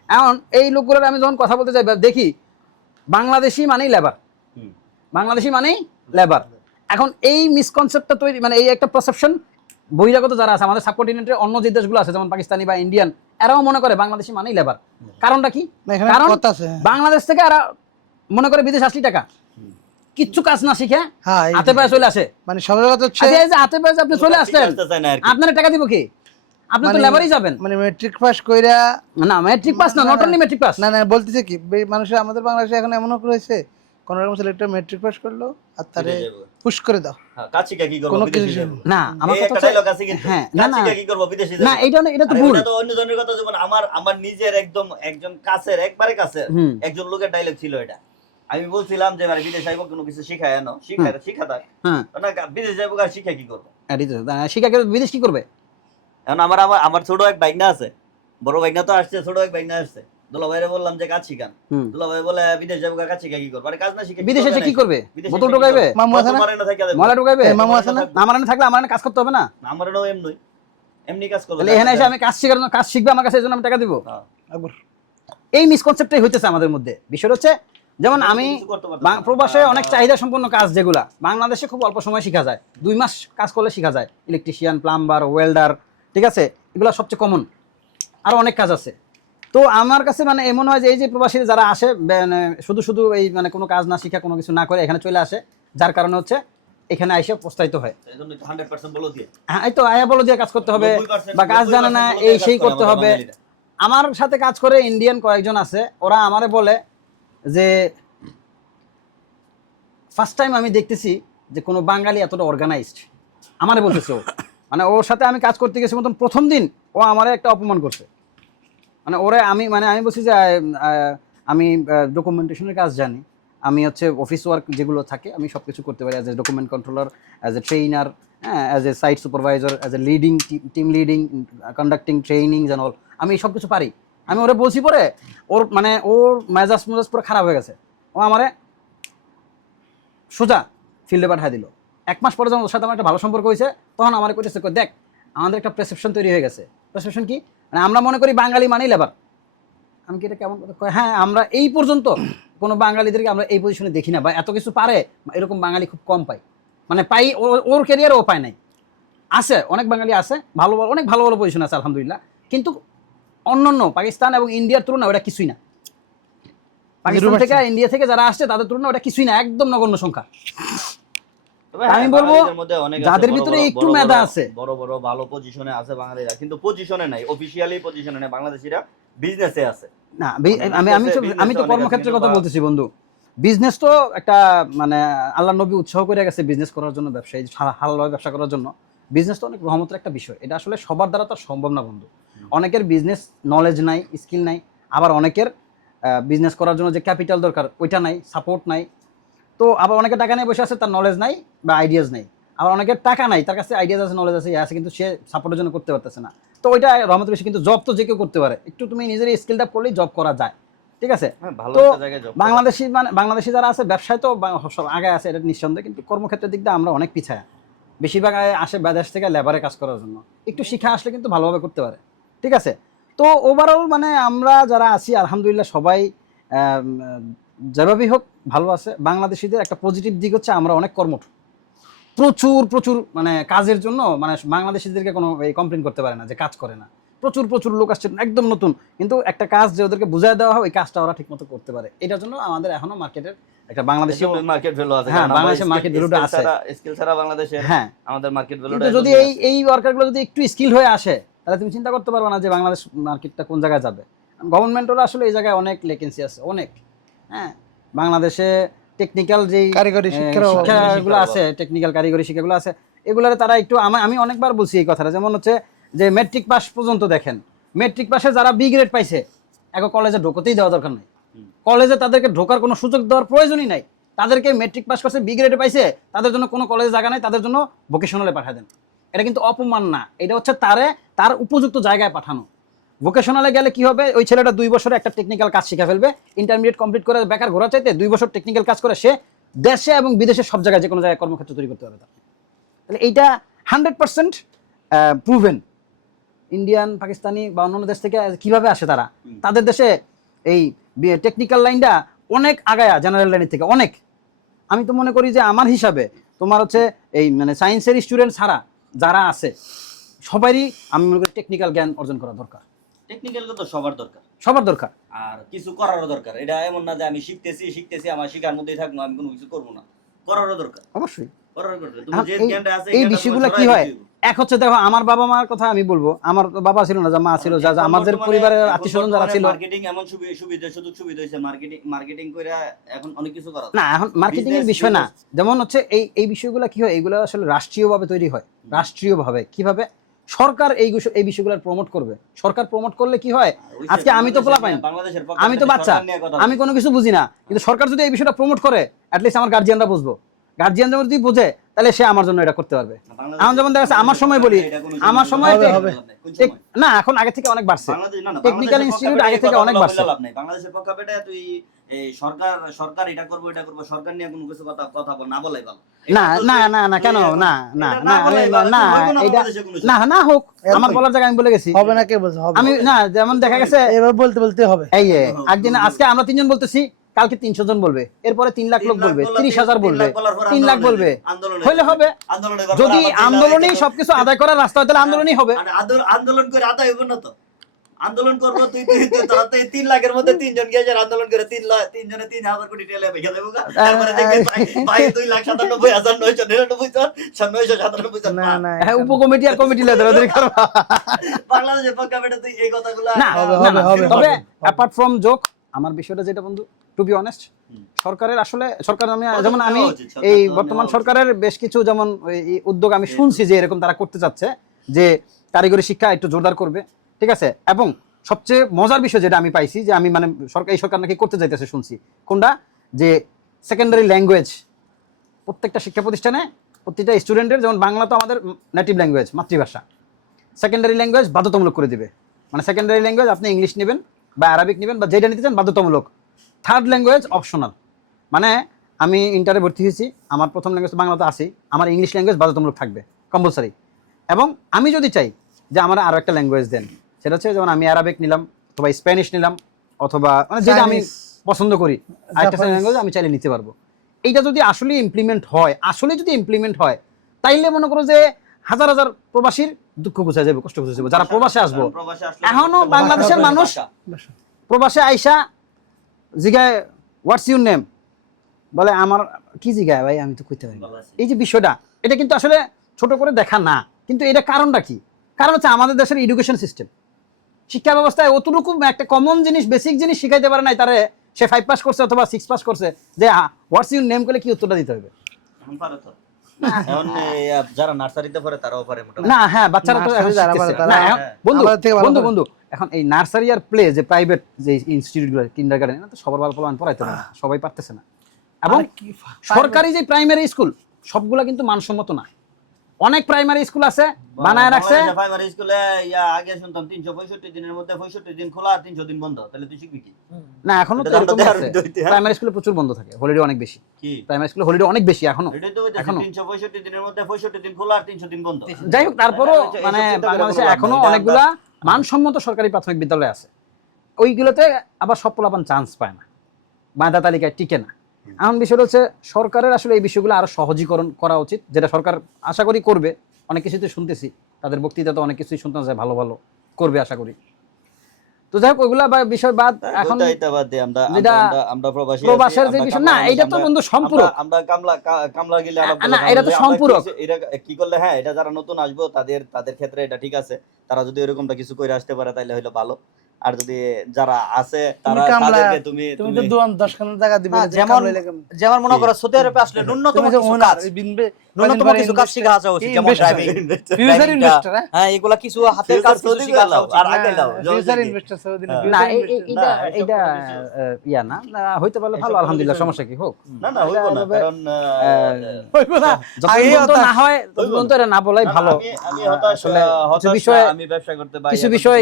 এখন এই লোকগুলোর আমি যখন কথা বলতে যাই দেখি বাংলাদেশি মানেই লেবার, বাংলাদেশি মানেই লেবার। এখন এই মিসকনসেপ্টটা তৈরি, মানে এই একটা পারসেপশন বহিরাগত যারা আছে আমাদের সাবকন্টিনেন্টের অন্য যে দেশগুলো আছে যেমন পাকিস্তানি বা ইন্ডিয়ান, এরাও মনে করে বাংলাদেশি মানেই লেবার। কারণটা কি? না, এখানে কারণ কথা আছে। বাংলাদেশ থেকে এরা মনে করে বিদেশ 80 টাকা, কিচ্ছু কাজ না শিখে হ্যাঁ, এই হাতে পায়ে চলে আসে। মানে সবার কথা হচ্ছে আচ্ছা, এই যে হাতে পায়ে যে আপনি চলে আসছেন, আসতে চায় না আর কি। আপনারা টাকা দিব কি? আপনি তো মানে- লেবারই যাবেন। মানে মেট্রিক পাস কইরা না, ম্যাট্রিক পাস না, নট অনলি ম্যাট্রিক পাস। না না বলতেছে কি মানুষের আমাদের বাংলাদেশে এখন এমনও রয়েছে কোন রকম ছেলেটা মেট্রিক পাস করলো আর তারে বিদেশে যাবো। পুশ করে দাও। হ্যাঁ, কাজ শিখে কি করবো, কোনো বিদেশে কিছু যাবো। না, আমার এই কথা একটা হচ্ছে dialogue আছে কিন্তু, হ্যাঁ, কাজ না শিখে কি করবো, বিদেশে না, যাবো। এটা তো আরে ভুল। ওটা তো অন্য জনের কথা, যেমন আমার নিজের একজন কাছের, একবারে কাছের হুম। একজন লোকের ডায়লগ ছিল এটা। আমি বলছিলাম যে এবার বিদেশে যাইবো, কোনো কিছু শিখায় আনো, শিখা থাক হ্যাঁ, না, বিদেশে যাইবো আর শিখা কি করবো। এটাই তো। শিক্ষা বিদেশ কি করবে? এখন আমার ছোট এক বাইকনা আছে, বড় বাইকনা তো আসছে, ছোট এক বাইকনা আসছে। দুলা ভাইরে বললাম যে কাজ শিখান, হুম। দুলা ভাই বলে বিদেশ যাবো, কাজ শিখা কি করবো, আরে কাজ না শিখে বিদেশে এসে কি করবে? বিদেশে বোতল এসে কি ঢোকাইবে, করবে? মামু আছে না? তোমার এনে থাইকা দেবো। ময়লা ঢোকাইবে। এই মামু আছে না? আমার এখানে থাকলে আমার এখানে কাজ করতে হবে না? আমার এনেও এমনি কাজ করবো। তাহলে এখানে এসে আমি কাজ শেখার জন্য, কাজ শিখবে আমার কাছে, এই জন্য আমি টাকা দিব? হ্যাঁ। একবার এই মিসকনসেপ্টটাই হইতেছে আমাদের মধ্যে। বিষয় হচ্ছে যেমন আমি কিছু করতে পারতেছি না। প্রবাসে অনেক চাহিদা সম্পন্ন কাজ যেগুলা বাংলাদেশে খুব অল্প সময় শেখা যায়, 2 মাস কাজ করলে শেখা যায়। ইলেকট্রিশিয়ান, প্লাম্বার, ওয়েল্ডার, ঠিক আছে, এগুলো সবচেয়ে কমন। আরো অনেক কাজ আছে। তো আমার কাছে মানে এমন হয় যে এই যে প্রবাসী যারা আসে মানে শুধু এই মানে কোনো কাজ না শিখা, কোনো কিছু না করে এখানে চলে আসে, যার কারণে হচ্ছে এখানে এসে প্রস্তাবিত হয়। এই জন্য 100% বলে দিয়ে। হ্যাঁ, এই তো আয়া বলো দিয়ে কাজ করতে হবে 90% বা কাজ জানে না, বলে এই দিয়ে সেই কাজ করে করতে আমাদের হবে। বাঙালিরা। আমার সাথে কাজ করে ইন্ডিয়ান কয়েকজন আছে, ওরা আমারে বলে যে ফার্স্ট টাইম আমি দেখতেছি যে কোনো বাঙালি এতটা অর্গানাইজড। আমারে বলতেছে ও, মানে ওর সাথে আমি কাজ করতে গেছি মতন প্রথম দিন ও আমারে একটা অপমান করছে। মানে ওরে আমি বলছি যে আমি ডকুমেন্টেশনের কাজ জানি, আমি হচ্ছে অফিস ওয়ার্ক যেগুলো থাকে আমি সব কিছু করতে পারি, as a document controller, as a trainer, হ্যাঁ, as a site supervisor, as a leading team leading, conducting trainings and all, আমি সব কিছু পারি। আমি ওরে বলছি পরে ওর মেজাজ পুরো খারাপ হয়ে গেছে। ও আমারে সোজা ফিল্ডে পাঠিয়ে দিল। 1 মাস পরে যখন ওর সাথে আমার একটা ভালো সম্পর্ক হয়েছে তখন আমার কইতেছে, দেখ আমাদের একটা পারসেপশন তৈরি হয়ে গেছে। পারসেপশন কি? মানে আমরা মনে করি বাঙালি মানেই লেবার। আমি কি এটা কেমন কথা কয়? হ্যাঁ, আমরা এই পর্যন্ত কোনো বাঙালিদেরকে আমরা এই পজিশনে দেখি না, বা এত কিছু পারে এরকম বাঙালি খুব কম পাই। মানে পাই, ওর ক্যারিয়ারে ও পায় নাই। আছে অনেক বাঙালি আছে, অনেক ভালো ভালো পজিশন আছে আলহামদুলিল্লাহ, কিন্তু অন্যান্য পাকিস্তান এবং ইন্ডিয়ার তুলনায় ওটা কিছুই না। পাকিস্তান থেকে ইন্ডিয়া থেকে যারা আসছে তাদের তুলনায় ওটা কিছুই না, একদম নগণ্য সংখ্যা। তবে আমি হ্যাঁ, বলবো বাঙালিদের মধ্যে অনেক আছে, যাদের বড় ভিতরে বড়- একটু বড় মেধা বড়- আছে, বড় বড় ভালো পজিশনে আছে বাঙালিরা, কিন্তু পজিশনে নাই, অফিশিয়ালি পজিশনে নাই। বাংলাদেশিরা বিজনেসে আছে। না আমি তো business অনেক কর্মক্ষেত্রের আছে, কথা কিন্তু বলতেছি বন্ধু। বিজনেস তো একটা মানে আল্লাহ নবী উৎসাহ করে গেছে বিজনেস করার জন্য, ব্যবসায়ী হালালভাবে ব্যবসা করার জন্য। বিজনেস তো অনেক রহমতের একটা বিষয়, এটা আসলে সবার দ্বারা তো সম্ভব না বন্ধু। অনেকের বিজনেস নলেজ নাই, স্কিল নাই, আবার অনেকের বিজনেস করার জন্য যে ক্যাপিটাল দরকার ওইটা নাই, সাপোর্ট নাই। তো আবার অনেকের টাকা নিয়ে বসে আছে, তার নলেজ নাই বা আইডিয়াস নাই। আবার অনেকের টাকা নাই, তার কাছে আইডিয়াস আছে, নলেজ আছে, আছে, কিন্তু সে সাপোর্টের জন্য করতে পারতেছে না। তো ওইটা রহমতের বিষয়। কিন্তু জব তো যে কেউ করতে পারে, একটু তুমি নিজের স্কিল ডেভেলপ করলেই জব করা যায়, ঠিক আছে। হ্যাঁ, ভালো তো একটা জায়গায় job করা। বাংলাদেশি যারা আছে ব্যবসায় তো সব আগে আছে, এটা নিঃসন্দেহে, কিন্তু কর্মক্ষেত্রের দিক দিয়ে আমরা অনেক পিছায়। বেশিরভাগ আসে বিদেশ থেকে লেবারে কাজ করার জন্য, একটু শিখা আসলে কিন্তু ভালোভাবে করতে পারে, ঠিক আছে। তো ওভারঅল মানে আমরা যারা আছি আলহামদুলিল্লাহ সবাই যেভাবেই হোক ভালো আছে। বাংলাদেশিদের একটা পজিটিভ দিক হচ্ছে আমরা অনেক কর্মঠ, প্রচুর মানে কাজের জন্য মানে বাংলাদেশিদেরকে কোনো কমপ্লেন করতে পারে না যে কাজ করে না। প্রচুর লোক আসছে একদম নতুন, কিন্তু একটা কাজ যে ওদেরকে বুঝায় দেওয়া হয় ওই কাজটা ওরা ঠিকমতো করতে পারে। এটার জন্য আমাদের এখনো মার্কেটের একটা বাংলাদেশি মার্কেট ভ্যালু আছে। হ্যাঁ, কারণ বাংলাদেশের আমরা market value টা আছে। স্কিল ছাড়া বাংলাদেশের, হ্যাঁ, আমাদের মার্কেট ভ্যালু। কিন্তু যদি এই ওয়ার্কারগুলো যদি একটু স্কিল হয়ে আসে তাহলে তুমি চিন্তা করতে পারবে না যে বাংলাদেশ মার্কেটটা কোন জায়গায় যাবে। গভর্নমেন্টেরও আসলে এই জায়গায় অনেক লেকেন্সি আছে, অনেক। হ্যাঁ, বাংলাদেশে টেকনিক্যাল যেই কারিগরি শিক্ষাগুলো আছে, টেকনিক্যাল কারিগরি শিক্ষাগুলো আছে, এগুলোর তারা একটু আমি অনেকবার বলছি এই কথাটা। যেমন হচ্ছে যে মেট্রিক পাস পর্যন্ত দেখেন, মেট্রিক পাসে যারা বি গ্রেড পাইছে এখন কলেজে ঢোকতেই দেওয়া দরকার নাই। কলেজে তাদেরকে ঢোকার কোনো সুযোগ দেওয়ার প্রয়োজনই নাই। তাদেরকে মেট্রিক পাস করছে, বি গ্রেডে পাইছে, তাদের জন্য কোনো কলেজে জায়গা নাই, তাদের জন্য ভোকেশনালে পাঠিয়ে দেন। এটা কিন্তু অপমান না, এটা হচ্ছে তার উপযুক্ত জায়গায় পাঠানো। ভোকেশনালে গেলে কি হবে, ওই ছেলেটা 2 বছরে একটা টেকনিক্যাল কাজ শিখে ফেলবে। ইন্টারমিডিয়েট কমপ্লিট করে বেকার ঘোরা চাইতে 2 বছর টেকনিক্যাল কাজ করে সে দেশে এবং বিদেশে সব জায়গায় যে কোনো জায়গায় কর্মক্ষেত্র তৈরি করতে পারবে। তাহলে এইটা 100% প্রুভেন। ইন্ডিয়ান, পাকিস্তানি বা অন্যান্য দেশ থেকে কিভাবে আসে তারা, তাদের দেশে এই টেকনিক্যাল লাইনটা অনেক আগায়া জেনারেল লাইনের থেকে অনেক। আমি তো মনে করি যে আমার হিসাবে তোমার হচ্ছে এই মানে সায়েন্সের স্টুডেন্ট ছাড়া যারা আছে সবারই আমি মনে করি টেকনিক্যাল জ্ঞান অর্জন করা দরকার। টেকনিক্যাল তো সবার দরকার, সবার দরকার। আর কিছু করারও দরকার। এটা এমন না যে আমি শিখতেছি আমার শিখার মধ্যেই থাকবো, আমি কোনো কিছু করবো না, করারও দরকার, অবশ্যই করারও দরকার। তুমি এখন যে জ্ঞানটা আছে এই জ্ঞানটা বিষয়গুলো তোমার কি হয়, ছড়াই দিতে হবে। এক হচ্ছে দেখো আমার বাবা মার কথা আমি বলবো, আমার বাবা ছিল না, যা মা ছিল, যা আমাদের পরিবারের আত্মীয় স্বজন যারা ছিল। মার্কেটিং এমন সুযোগ সুবিধা হয়েছে, মার্কেটিং করে এখন অনেক কিছু করা না, এখন মার্কেটিং এর বিষয় না, যেমন হচ্ছে এই বিষয়গুলো কি হয়, এগুলো আসলে রাষ্ট্রীয়ভাবে তৈরি হয়। রাষ্ট্রীয়ভাবে কিভাবে সরকার এই বিষয়গুলো প্রমোট করবে, সরকার প্রমোট করলে কি হয়, আজকে আমি তো পোলা পাই, আমি তো বাচ্চা, আমি কোনো কিছু বুঝি না, কিন্তু সরকার যদি এই বিষয়টা প্রমোট করে অ্যাটলিস্ট আমার গার্জিয়ানরা বুঝবো, গার্জিয়ান যেমন যদি বোঝে তাহলে সে আমার জন্য এটা করতে পারবে। এখন যেমন দেখা যাচ্ছে আমার সময় বলি, আমার সময় না, এখন আগে থেকে অনেক বাড়ছে, টেকনিক্যাল ইনস্টিটিউট আগে থেকে অনেক বাড়ছে। বাংলাদেশের প্রেক্ষাপটে তুই এই সরকার এটা করবো সরকার নিয়ে কোনো কিছু কথা বল না, বলাই ভালো। না না না না কেন না না না না এটা না না হোক, আমার বলার জায়গায় আমি বলে গেছি, হবে না কে বলছে হবে, আমি না, যেমন দেখা গেছে এবার বলতে বলতে হবে। এই একদিন আজকে আমরা 3 জন বলতেছি, কালকে 300 জন বলবে, এরপরে 3 লাখ লোক বলবে, 30,000 বলবে, 3 লাখ বলবে, হইলে হবে। যদি আন্দোলনেই সবকিছু আদায় করার রাস্তা হয় তাহলে আন্দোলনই হবে। আন্দোলন করে আদায় হবে না তো, আন্দোলন করবো তুই তোরা তো 3 লাখের মধ্যে 3 জন গিয়ে আন্দোলন করে 3 জনে 3,000 কোটি টাকা লেগে দেবো। তারপরে দেখে ভাই 2,97,999 জন না না উপকমিটি আর কমিটি লেদারাদারি করবা। বাংলাদেশের প্রেক্ষাপটে তুই এই কথাগুলো না হবে। তবে অ্যাপার্ট ফ্রম জোক, আমার বিষয়টা যেটা বন্ধু, টু বি অনেস্ট, সরকারের আসলে সরকার আমি যেমন আমি এই বর্তমান সরকারের বেশ কিছু যেমন এই উদ্যোগ আমি শুনছি যে এরকম তারা করতে চাচ্ছে যে কারিগরি শিক্ষা একটু জোরদার করবে, ঠিক আছে। এবং সবচেয়ে মজার বিষয় যেটা আমি পাইছি যে আমি মানে এই সরকার নাকি করতে চাইতেছে শুনছি, কোনটা, যে সেকেন্ডারি ল্যাঙ্গুয়েজ প্রত্যেকটা শিক্ষা প্রতিষ্ঠানে প্রতিটা স্টুডেন্টের, যেমন বাংলা তো আমাদের নেটিভ ল্যাঙ্গুয়েজ, মাতৃভাষা, সেকেন্ডারি ল্যাঙ্গুয়েজ বাধ্যতামূলক করে দিবে। মানে সেকেন্ডারি ল্যাঙ্গুয়েজ আপনি ইংলিশ নেবেন বা আরবিক নেবেন বা যেটা নিতে চান বাধ্যতামূলক, থার্ড ল্যাঙ্গুয়েজ অপশনাল। মানে আমি ইন্টারে ভর্তি হয়েছি, আমার প্রথম ল্যাঙ্গুয়েজ বাংলা তো আছেই, আমার ইংলিশ ল্যাঙ্গুয়েজ বাধ্যতামূলক থাকবে, কম্পালসারি। এবং আমি যদি চাই যে আমার আরও একটা ল্যাঙ্গুয়েজ দেন, সেটা হচ্ছে যেমন আমি আরবিক নিলাম অথবা স্প্যানিশ নিলাম অথবা মানে যেটা আমি পছন্দ করি আরেকটা ল্যাঙ্গুয়েজ আমি চাইলে নিতে পারবো। এইটা যদি আসলে ইমপ্লিমেন্ট হয়, তাইলে মনে করো যে হাজার হাজার প্রবাসীর দুঃখ গুছা যাবে, কষ্ট গুছা যাবে, যারা প্রবাসে আসবো। এখনো বাংলাদেশের মানুষ প্রবাসে আইসা জিগায় হোয়াটস ইউর নেম, বলে আমার কি জিগায় ভাই, আমি তো কইতে পারি না। এই যে বিষয়টা, এটা কিন্তু আসলে ছোট করে দেখা না, কিন্তু এটা কারণটা কি? কারণ হচ্ছে আমাদের দেশের এডুকেশন সিস্টেম, শিক্ষা ব্যবস্থায় অতটুকু একটা কমন জিনিস, বেসিক জিনিস শিখাইতে পারে নাই তারে। সে 5 পাস করছে অথবা 6 পাস করছে, যে হোয়াটস ইউর নেম করলে কি উত্তরটা দিতে হবে? এখন যারা নার্সারিতে পড়ে তারাও পারে মোটামুটি। না হ্যাঁ, বাচ্চারা তো এখন শিখতেছে। না বন্ধু বন্ধু এখন এই নার্সারি আর প্লে যে প্রাইভেট যে ইনস্টিটিউটগুলো, কিন্ডারগার্টেন, তো সবার ভালো ভালো পড়াইতে পারে না, সবাই পারতেছে না। এবং সরকারি যে প্রাইমারি স্কুল সবগুলা কিন্তু মানসম্মত না। অনেক প্রাইমারি স্কুল আছে বানায় রাখছে, প্রাইমারি স্কুলে আগে শুনতাম 365 দিনের মধ্যে 65 দিন খোলা আর 300 দিন বন্ধ, তাহলে তুই শিখবি কি? না এখনো তো এরকম আছে, প্রাইমারি স্কুলে প্রচুর বন্ধ থাকে, হলিডে অনেক বেশি। কি প্রাইমারি স্কুলে হলিডে অনেক বেশি এখনো, এটাই তো হইতাছে 365 দিনের মধ্যে 65 দিন খোলা আর 300 দিন বন্ধ। যাই হোক, তারপরও মানে বাংলাদেশে এখনো অনেকগুলা মানসম্মত সরকারি প্রাথমিক বিদ্যালয় আছে, ওইগুলোতে আবার সব পোলাপান চান্স পায় না, বাঁধা তালিকায় টিকে না। এখন বিষয় হচ্ছে সরকারের আসলে এই বিষয়গুলো আরো সহজীকরণ করা উচিত, যেটা সরকার আশা করি করবে। অনেক কিছুতে শুনতেছি, তাদের বক্তৃতা তো অনেক কিছুই শুনতে যায়, ভালো ভালো করবে আশা করি। তো যাই হোক, ওইগুলা বিষয় বাদ, এখন আমরা প্রবাসের যে বিষয়, না এটা তো বন্ধু সম্পূরক, আমরা কামলা গেলে না এটা তো সম্পূরক। এটা কি করলে, হ্যাঁ এটা যারা নতুন আসবো তাদের ক্ষেত্রে এটা ঠিক আছে, তারা যদি এরকমটা কিছু করে আসতে পারে তাহলে হলো ভালো। আর যদি যারা আছে তারা তাদেরকে তুমি তো 10 খানা টাকা দিবে, যেমন মনে করো সৌদি আরবে আসলে ন্যূনতম কিছু কাজ শিখা আছে উচিত, যেমন ড্রাইভিং, ফিউচার ইনভেস্টর। হ্যাঁ এগুলা কিছু হাতের কাজ কিছু শিখা আছে উচিত। আর আগে দাও ফিউচার ইনভেস্টর সৌদি না এইটা ইয়া না হইতে পারলে ভালো, আলহামদুলিল্লাহ, সমস্যা কি হোক। না না হইব না, কারণ হইব না, যতক্ষণ না হয় ততক্ষণ তো এটা না বলাই ভালো। আমি হতাশ কিছু বিষয়, আমি ব্যবসা করতে পারি, কিছু বিষয়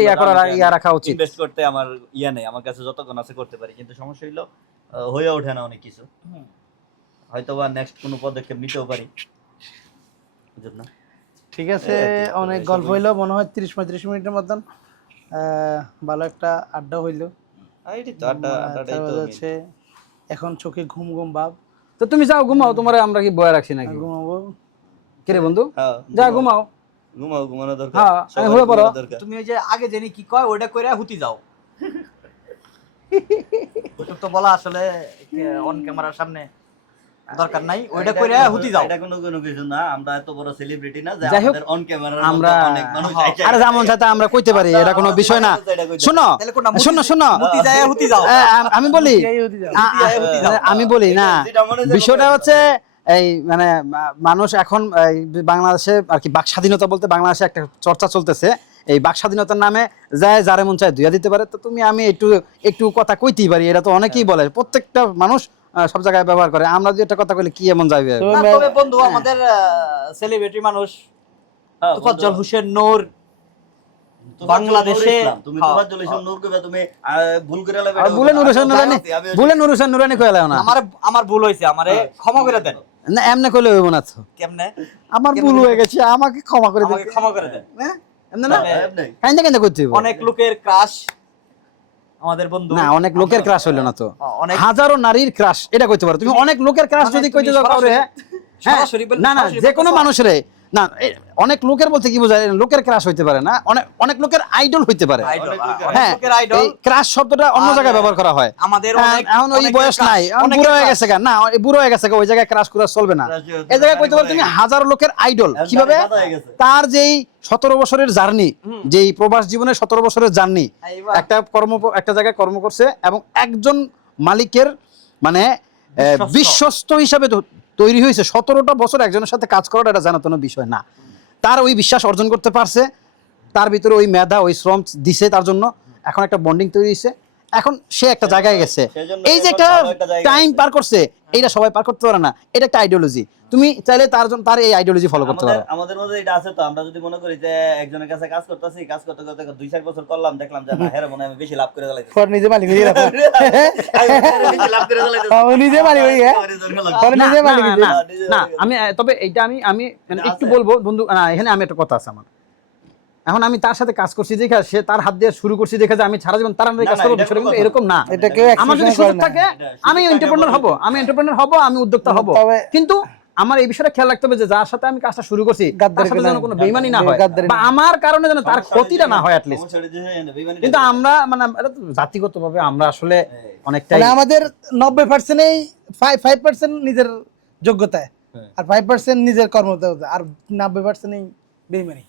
ইয়া রাখা উচিত, ইনভেস্ট করতে আমার নেই, আমার কাছে যতক্ষণ আছে করতে পারি, কিন্তু সমস্যা হইলো হয়ে ওঠে না অনেক কিছু। হয়তোবা নেক্সট কোনো পদক্ষেপ নিতেও পারি। বুঝুন না ঠিক আছে, অনেক গল্প হইলো, মনে হয় 30-35 মিনিটের মতন ভালো একটা আড্ডা হইলো। এইটাই তো আড্ডাটাই তো হচ্ছে এখন চোখে ঘুম ঘুম ভাব, তো তুমি যাও ঘুমাও, তোমার আমরা কি বয়া রাখছি নাকি? ঘুমাবো। কি রে বন্ধু, হ্যাঁ যা ঘুমাও। ঘুমানো দরকার। হ্যাঁ, সবার হয়ে পড়ো। ঘুমানো দরকার। তুমি ওই যে আগে জানি কি কয় ওইটা কইরা হুতি যাও। ওটা তো বলা আসলে অন ক্যামেরার সামনে দরকার নাই, ওইটা কইরা হুতি যাও। এটা কোনো কিছু না, আমরা এত বড় সেলিব্রিটি না যে যাই হোক, আমাদের অন ক্যামেরার আমরা অনেক মানুষ আরে যেমন সাথে আমরা কইতে পারি, এটা কোনো বিষয় না। শোনো তাহলে কোনটা শোনো হুতি যায় হুতি যাও। আমি বলি, আমি বলি না, বিষয়টা হচ্ছে এই মানে মানুষ এখন এই বাংলাদেশে আর কি বাক স্বাধীনতা বলতে বাংলাদেশে একটা চর্চা চলতেছে, এই বাক স্বাধীনতার নামে যায় যারে মন চায় দুইয়া দিতে পারে। তো তুমি আমি একটু কথা কইতেই পারি, এটা তো অনেকেই বলে, প্রত্যেকটা মানুষ সব জায়গায় ব্যবহার করে। আমরা যদি একটা কথা কইলে কি এমন যাবে? না, তবে বন্ধু আমাদের সেলিব্রিটি মানুষ তোফাজ্জল হোসেন নূর বাংলাদেশে তুমি তোফাজ্জল হোসেন নূর কইবা, তুমি ভুল করে লাইবা। আর বুলে নুর হোসেন নুরানি কইলাও না। আমার ভুল হইছে, আমারে ক্ষমা করে দেন। না এমনে কইলে হইব না তো, কেমনে? আমার ভুল হয়ে গেছে, আমাকে ক্ষমা করে দিন। আমাকে ক্ষমা করে দেন। এমনে না, এমনি কাইন্দা কাইন্দা করতে হইব। অনেক লোকের ক্রাশ আমাদের বন্ধু। না, অনেক লোকের ক্রাশ হইলো না তো, অনেক হাজারো নারীর ক্রাশ এটা কইতে পারো তুমি। অনেক লোকের ক্রাশ যদি কইতে যাও কাউরে, হ্যাঁ সরাসরি বললে না সরাসরি যে কোনো বলতেছো। মানুষের না, অনেক লোকের বলতে কি বোঝায়? লোকের ক্রাশ হইতে পারে না, অনেক লোকের আইডল হইতে পারে। আইডল, অনেক লোকের হ্যাঁ, লোকের আইডল। এই ক্রাশ শব্দটা অন্য জায়গায় ব্যবহার করা হয়। আমাদের এখন ওই বয়স নাই, এখন বুড়ো হয়ে গেছে গা, না ওই বুড়ো হয়ে গেছে গা, ওই জায়গায় ক্রাশ করা চলবে না। এই জায়গায় কইতে পারো তুমি হাজারো লোকের আইডল। কিভাবে? তার যেই 17 বছরের জার্নি, যেই প্রবাস জীবনের 17 বছরের জার্নি, একটা জায়গায় কর্ম করছে এবং একজন মালিকের মানে বিশ্বস্ত হিসাবে তৈরি হয়েছে। 17টা বছর একজনের সাথে কাজ করাটা এটা জানার কোনো বিষয় না। তার ওই বিশ্বাস অর্জন করতে পারছে, তার ভিতরে ওই মেধা ওই শ্রম দিছে, তার জন্য এখন একটা বন্ডিং তৈরি হয়েছে। এখন সে একটা জায়গায় গেছে, এই যে একটা টাইম পার করছে, এইটা সবাই পার করতে পারে না। এটা একটা আইডিওলজি, তুমি চাইলে তার এই আইডিওলজি ফলো করতে পারো। আমাদের মধ্যে এটা আছে তো, আমরা যদি মনে করি যে একজনের কাছে কাজ করতেছি, কাজ করতে করতে 2-4 বছর করলাম, দেখলাম যে না হেরে মনে হয় আমি বেশি লাভ করে ফেলাইছি, পর নিজে মালিক হয়ে গেলাম, বেশি লাভ করে ফেলাইছি, ও নিজে মালিক হয়ে গেছে, পরে নিজে মালিক হয়ে না, না, আমি তবে এইটা আমি একটু বলবো বন্ধু, না এখানে আমি একটা কথা আছে আমার। এখন আমি তার সাথে কাজ করছি দেখে, সে তার হাত দিয়ে শুরু করছি দেখে যে আমি সারা জীবন তার আন্ডারে কাজ করবো, বিষয়টা কিন্তু এরকম না। এটা কেউ আমার যদি এক্সপেকটেশন করে সুযোগ না। থাকে আমি এন্টারপ্রেনার হব, আমি উদ্যোক্তা হব, তবে- কিন্তু আমার এই বিষয়টা খেয়াল রাখতে হবে যে যার সাথে আমি কাজটা শুরু করছি তার সাথে যেন কোনো বেইমানি না হয়, গাদ্দারি বা আমার কারণে যেন তার ক্ষতিটা না হয় অ্যাটলিস্ট। কিন্তু আমরা মানে এটা তো জাতিগতভাবে আমরা আসলে অনেকটাই মানে আমাদের 90%ই 5% নিজের যোগ্যতায়, আর 5% নিজের কর্মদক্ষতা, আর 90%ই বেইমানি।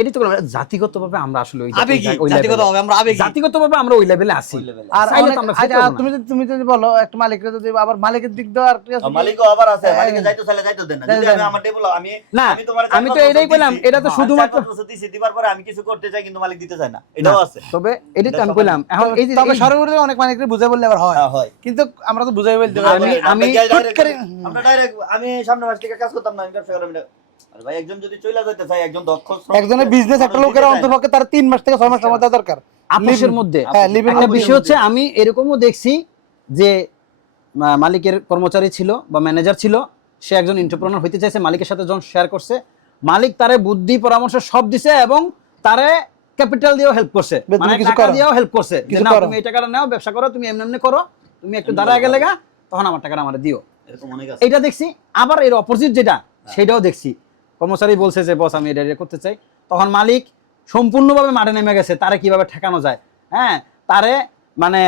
এটি তো বললাম, জাতিগতভাবে আমরা আসলে আবেগী, জাতিগতভাবে আমরা আবেগী। জাতিগতভাবে আমরা ওই লেভেলে আছি। আর চাইলে অনেক- তো আমরা আচ্ছা, ফেলতে পারবো না। তুমি যদি বলো একটা মালিককে যদি আবার মালিকের দিক দিয়ে আর কি আছে, মালিকও আবার আছে, মালিকে যাইতো চাইলে যাইতো দেন না। যদি আমি আমার টেবল না, তোমার আমি তো এটাই বললাম, এটা তো শুধুমাত্র দিবার পরে আমি কিছু করতে চাই কিন্তু মালিক দিতে চায় না, এটাও আছে। তবে এটাই তো আমি বললাম। এখন এই যে তবে সর্বোপরি অনেক মালিককে বুঝাই বললে আবার হয়, হ্যাঁ, হয়। কিন্তু আমরা তো বুঝাই বলতে পারি না। আমি আমরা ডাইরেক্ট আমি সামনে মাস থেকে কাজ করতাম না, আমি ব্যবসা করতাম। আরে ভাই একজন যদি চলে যাইতে চায়, একজন দক্ষ একজনের বিজনেস একটা লোকের অন্তপক্ষে তার 3 মাস থেকে 6 মাস সময় দেওয়া দরকার আপোষের মধ্যে। হ্যাঁ, living একটা আপসের বিষয় হচ্ছে আমি এরকমও দেখছি যে মালিকের কর্মচারী ছিল বা ম্যানেজার ছিল, সে একজন এন্টারপ্রেনার হইতে চাইছে, মালিকের সাথে যখন শেয়ার করছে, মালিক তারে বুদ্ধি পরামর্শ সব দিছে এবং তারে ক্যাপিটাল দিয়েও হেল্প করছে, তুমি মানে কিছু টাকা করো। দিয়েও হেল্প করছে যে কিছু না করো। তুমি এই টাকাটা নাও, ব্যবসা করো, তুমি এমনি এমনি করো, তুমি একটু দাঁড়ায় গেলে গা, তখন আমার টাকাটা আমার দিও। এরকম অনেক আছে। এটা দেখছি। আবার এর অপোজিট যেটা, সেটাও দেখছি, কর্মচারী বলছে যে বস আমি এটা করতে চাই, তখন মালিক সম্পূর্ণভাবে মাঠে নেমে গেছে তারে কিভাবে ঠেকানো যায়। হ্যাঁ, তারে মানে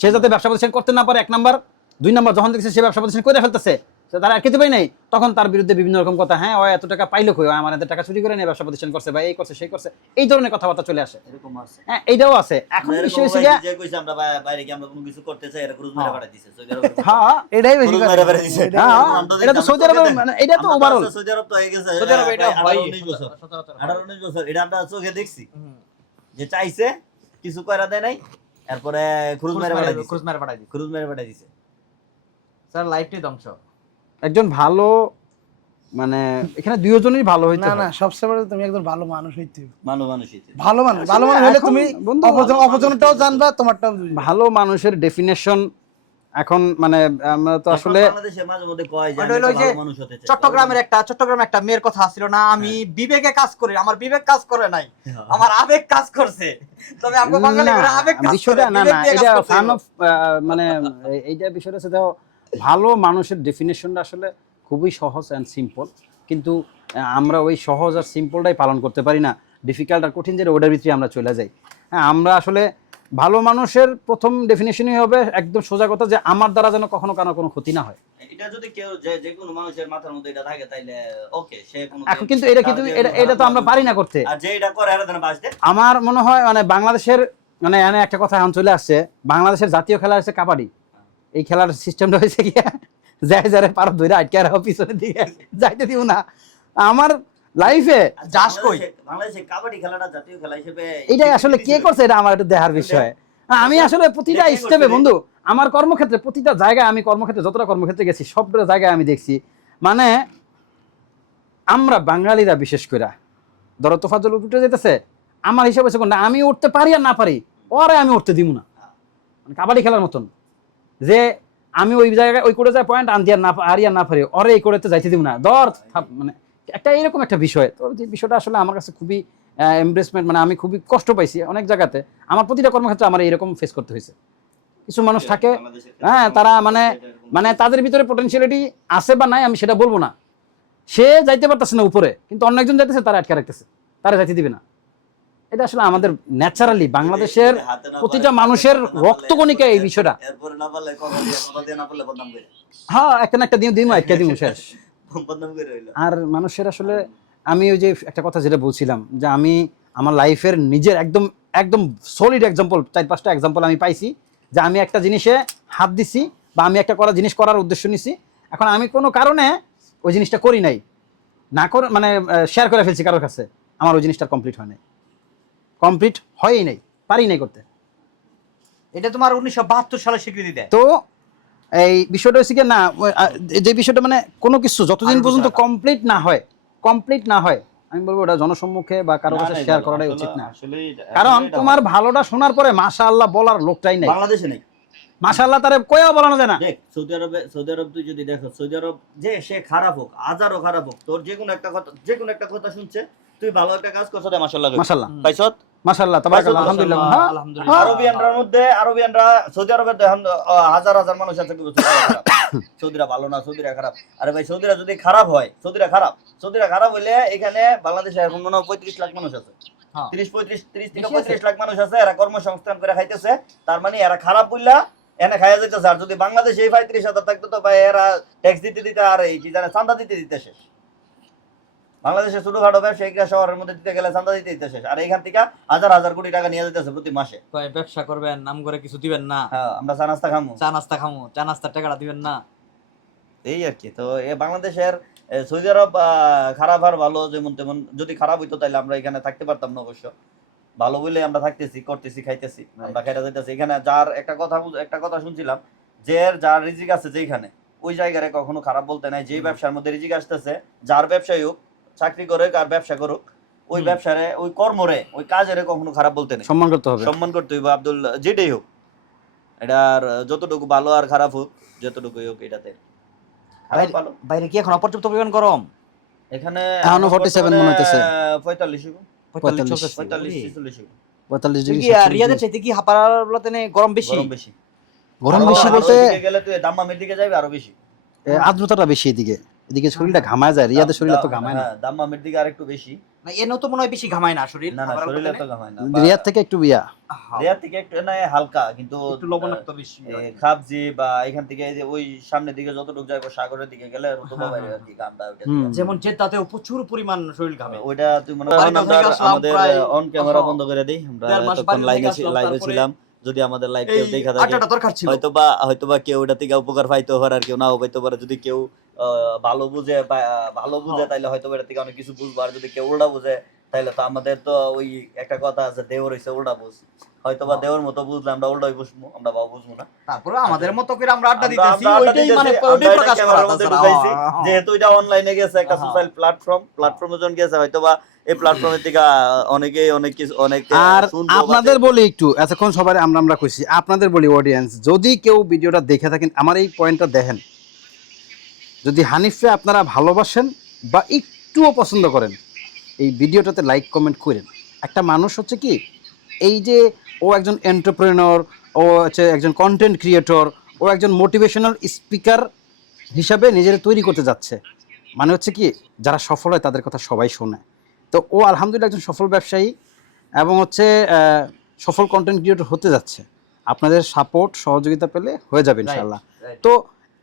সে যাতে ব্যবসা প্রতিষ্ঠান করতে না পারে, 1 নাম্বার। 2 নাম্বার, যখন দেখছে সে ব্যবসা প্রতিষ্ঠান করে ফেলতেছে, তারা আর খেতে পাই নাই, তখন তার বিরুদ্ধে বিভিন্ন রকম কথা, হ্যাঁ ও এত টাকা পাইলো কই, আমার এত টাকা চুরি করে নিয়ে ব্যবসা প্রতিষ্ঠান করছে বা এই করছে সেই করছে, এই ধরনের কথাবার্তা চলে আসে। এরকম আছে। হ্যাঁ, এইটাও আছে। এখন এরকম বিষয় হচ্ছে ভাই গিয়া- যে কইছে আমরা বাইরে কি আমরা কোনো কিছু করতে চাই, এরা ক্রুজ মেরে পাঠাই দিছে সৌদি আরবে। হ্যাঁ, এটাই বেশি ক্রুজ কথা। মেরে পাঠাই দিছে। হ্যাঁ, আমরা এটা তো সৌদি আরবে, মানে এটা তো ওভারঅল সৌদি আরব তো হয়ে গেছে। সৌদি আরবে এটা প্রায় হয় 18-19 বছর। 18-19 বছর এটা আমরা চোখে দেখছি যে চাইছে কিছু কইরা দেয় নাই, এরপরে ক্রুজ মেরে পাঠাই দিছে। ক্রুজ মেরে পাঠাই দিছে। ক্রুজ মেরে পাঠাই দিছে। স্যার লাইফটাই ধ্বংস। একজন ভালো মানে এখানে দুইজনেরই ভালো হইতে না হয়। না, সবচেয়ে বড় তুমি একজন ভালো মানুষ হইতে হবে। মানুষই ভালো মানুষ হলে এখন তুমি বন্ধু, অপজনটাও জানবা, তোমারটাও বুঝবা। ভালো মানুষের ডেফিনেশন এখন মানে আমরা তো আসলে বাংলাদেশে মাঝে মধ্যে কয় যে ওটা আমি হলো একটা যে ভালো মানুষ হতে চাই। চট্টগ্রামে একটা মেয়ের কথা ছিল না, আমি বিবেকে কাজ করি, আমার বিবেক কাজ করে নাই, আমার আবেগ কাজ করছে। তবে আমরা বাঙালি করে আবেগ কাজ করে, বিষয়টা না বিবেক না দিয়ে কাজ এটা করতে ফান হইবো। অফ মানে এইটা বিষয়টা হচ্ছে দেখো, ভালো মানুষের ডেফিনেশনটা আসলে খুবই সহজ অ্যান্ড সিম্পল, কিন্তু আমরা ওই সহজ আর সিম্পলটাই পালন করতে পারি না, ডিফিকাল্ট আর কঠিন যেটা ওটার ভিতরে আমরা চলে যাই। হ্যাঁ, আমরা আসলে ভালো মানুষের প্রথম ডেফিনেশনই হবে একদম সোজা কথা, যে আমার দ্বারা যেন কখনো কারো কোনো ক্ষতি না হয়। এটা যদি কেউ যে কোনো মানুষের মাথার মধ্যে এটা থাকে তাইলে ওকে, সে কোনো এখন কিন্তু এটা তো আমরা পারি না করতে। আর যে এটা করে এরা যেন বাঁচতে। আমার মনে হয় মানে বাংলাদেশের মানে এখানে একটা কথা এখন চলে আসছে, বাংলাদেশের জাতীয় খেলা হচ্ছে কাবাডি। এই খেলার সিস্টেমটা হয়েছে কি, যারে পারো ধরে আটকে রাখো পিছনের দিকে, যাইতে দিব না। আমার লাইফে যাস কই? বাংলাদেশে কাবাডি খেলাটা জাতীয় খেলা হিসেবে এটাই আসলে কে করছে, এটা আমার একটু দেখার বিষয়। আমি আসলে প্রতিটা এটা কে স্টেপে করছে? বন্ধু, আমার কর্মক্ষেত্রে প্রতিটা জায়গায়, আমি কর্মক্ষেত্রে যতটা কর্মক্ষেত্রে গেছি সবটা জায়গায় আমি দেখছি, মানে আমরা বাঙালিরা বিশেষ করে ধরো তোফাজ্জল উঠে যেতেছে, আমার হিসাবে হচ্ছে কোনটা, আমি উঠতে পারি আর না পারি, ওরে আমি উঠতে দিব না। মানে কাবাডি খেলার মতন, যে আমি ওই জায়গায় ওই করে যায় পয়েন্ট আনতে আর না পারি আর না পারি, ওরে এই করেতে যাইতে দিব না, মানে একটা এরকম একটা বিষয়। তো যে বিষয়টা আসলে আমার কাছে খুবই এমব্রেসমেন্ট, মানে আমি খুবই কষ্ট পাইছি অনেক জায়গাতে, আমার প্রতিটা কর্মক্ষেত্রে আমার এরকম ফেস করতে হয়েছে। কিছু মানুষ থাকে, হ্যাঁ, তারা মানে তাদের ভিতরে পটেনশিয়ালিটি আছে বা নাই আমি সেটা বলবো না, সে যাইতে পারতেছে না উপরে, কিন্তু অন্য একজন যাইতেছে, তারা আটকে রাখতেছে, তারা যাইতে দিবে না। এটা আসলে আমাদের ন্যাচারালি বাংলাদেশের প্রতিটা মানুষের রক্তকণিকা এই বিষয়টা। এরপরে না পারলে কথা দিয়ে না পারলে বদনাম করে। হ্যাঁ, একটা না একটা দিন একটা দিন শেষ। বদনাম করে হইলো। আর মানুষের আসলে আমি ওই যে একটা কথা যেটা বলছিলাম, যে আমি আমার লাইফের নিজের একদম একদম সলিড এক্সাম্পল 4-5টা এক্সাম্পল আমি পাইছি, যে আমি একটা জিনিসে হাত দিছি বা আমি একটা জিনিস করার উদ্দেশ্য নিছি, এখন আমি কোনো কারণে ওই জিনিসটা করি নাই, না করে মানে শেয়ার করে ফেলছি কারোর কাছে, আমার ওই জিনিসটা কমপ্লিট হয়ই নাই, পারি নাই করতে। এটা তোমার 1972 সালে স্বীকৃতি দেয়। তো এই বিষয়টা হচ্ছে কি না, যে বিষয়টা মানে কোনো কিছু যতদিন পর্যন্ত কমপ্লিট না হয় আমি বলবো ওটা জনসম্মুখে বা কারো কাছে শেয়ার করাটাই উচিত না। কারণ তোমার ভালোটা শোনার পরে মাশাআল্লাহ বলার লোকটাই নাই, বাংলাদেশে নেই। মাশাআল্লাহ তারে কয়েও বলানো যায় না। দেখ সৌদি আরব তুই যদি দেখো, সৌদি আরব যে সে খারাপ হোক, হাজারও খারাপ হোক, তোর যে কোনো একটা কথা শুনছে, তুই ভালো একটা কাজ করছ, মাশাআল্লাহ মাশাআল্লাহ পাইছত, মাশাআল্লাহ তাবারাকাল্লাহ, আলহামদুলিল্লাহ। হ্যাঁ, আলহামদুলিল্লাহ। আরবিয়ানরা সৌদি আরবের দেখেন হাজার হাজার মানুষ আছে কিন্তু সৌদিরা ভালো না, সৌদিরা খারাপ। আরে ভাই, সৌদিরা যদি খারাপ হয়, সৌদিরা খারাপ হইলে এখানে বাংলাদেশে এখন মনে হয় 35 লাখ মানুষ আছে, 30 থেকে 35 লাখ মানুষ আছে, এরা কর্মসংস্থান করে খাইতেছে। তার মানে এরা খারাপ বললা এনে খাইয়া যাইতেছে। আর যদি বাংলাদেশে এই 35,000 থাকতো, তো ভাই এরা ট্যাক্স দিতে আর এই কি জানে চাঁদা দিতে শেষ। বাংলাদেশে ছোটখাটো ব্যবসায়িকরা শহরের মধ্যে দিতে গেলে চাঁদা দিতে শেষ, আর এখান থেকে হাজার হাজার কোটি টাকা নিয়ে যেতেছে প্রতি মাসে। ব্যবসা করবেন, নাম করে কিছু দিবেন না, হ্যাঁ, আমরা চা নাস্তা খামু, চা নাস্তার টাকাটা দিবেন না, এই আর কি। তো এ বাংলাদেশের সৌদি আরব খারাপ আর ভালো যেমন তেমন, যদি খারাপ হইতো তাহলে আমরা এখানে থাকতে পারতাম না। অবশ্য ভালো বলে আমরা থাকতেছি, করতেছি, খাইতেছি, আমরা খাইতে যাইতেছি। এখানে যার একটা কথা শুনছিলাম, যার রিজিক আছে যেখানে, ওই জায়গায় কখনো খারাপ বলতে নাই। যেই ব্যবসার মধ্যে রিজিক আসতেছে, যার ব্যবসায়ী হোক, চাকরি করে আর ব্যবসা করুক, ওই ব্যবসারে, ওই কর্মরে, ওই কাজের কখনো খারাপ বলতে নেই, সম্মান করতে হবে, সম্মান করতে হইব। আব্দুল যেটাই হোক, এটার যতটুকু ভালো আর খারাপ হোক, যতটুকুই হোক, এটাতে বাইরে কি এখন অপর্যাপ্ত পরিমাণ গরম? এখানে এখনো 47 মনে হইতেছে, 45 ডিগ্রি। রিয়াদের চাইতে কি হাপারাতে গরম বেশি? গরম বেশি বলতে গেলে তুই দাম্মামের দিকে যাবি আরো বেশি, আর্দ্রতাটা বেশি এদিকে শরীরটা ঘামায় যায়, রিয়াদের শরীরটা তো ঘামায় না। হ্যাঁ, দাম্মামের দিকে আরেকটু বেশি। না, এর তো মনে হয় বেশি ঘামায় না শরীর। না, শরীরে তো ঘামায় না। রিয়াদ থেকে একটু রিয়াদ থেকে একটু না হালকা, কিন্তু একটু লবণাক্ত বেশি। খাবজি বা এখান থেকে এই যে ওই সামনের দিকে যতটুকু যাইবো সাগরের দিকে গেলে রতবা বাইরে আর কি গামটা ওইটা। যেমন জেদ্দাতেও প্রচুর পরিমাণ শরীর ঘামে। ওইটা তুই মনে কর আমাদের অন ক্যামেরা বন্ধ করে দেই, আমরা তখন লাইভে ছিলাম। যদি আমাদের লাইভ কেউ দেখা থাকে, হয়তোবা কেউ ওটা থেকে উপকার পাইতে পারে, আর কেউ নাও পাইতে পারে। যদি কেউ ভালো বুঝে তাইলে হয়তো এটা থেকে অনেক কিছু বুঝবো। আর যদি কেউ উল্টা বুঝে তাইলে তো আমাদের তো ওই একটা কথা আছে, দেওর হইছে উল্টা বুঝ। হয়তোবা দেওর মতো বুঝলে আমরা উল্টাই বুঝবো, আমরা বাবা বুঝবো না। তারপরে আমাদের মতো করে আমরা আড্ডা দিতেছি, ওইটাই মানে ওইটাই প্রকাশ করা। যেহেতু এটা অনলাইনে গেছে, একটা সোশ্যাল প্ল্যাটফর্মে যখন গেছে, হয়তোবা এই প্ল্যাটফর্মের থেকে অনেকেই অনেক কিছু অনেক আর শুনবো বা আপনাদের বলি একটু এতক্ষণ সবাই আমরা কইছি, আপনাদের বলি অডিয়েন্স, যদি কেউ ভিডিওটা দেখে থাকেন আমার এই পয়েন্টটা দেখেন, যদি হানিফকে আপনারা ভালোবাসেন বা একটুও পছন্দ করেন, এই ভিডিওটাতে লাইক কমেন্ট করেন। একটা মানুষ হচ্ছে কি, এই যে ও একজন এন্টারপ্রেনর, ও হচ্ছে একজন কন্টেন্ট ক্রিয়েটর, ও একজন মোটিভেশনাল স্পিকার হিসাবে নিজের তৈরি করতে যাচ্ছে। মানে হচ্ছে কি, যারা সফল হয় তাদের কথা সবাই শোনে। তো ও আলহামদুলিল্লাহ একজন সফল ব্যবসায়ী এবং হচ্ছে সফল কন্টেন্ট ক্রিয়েটর হতে যাচ্ছে। আপনাদের সাপোর্ট সহযোগিতা পেলে হয়ে যাবে ইনশাআল্লাহ। right. তো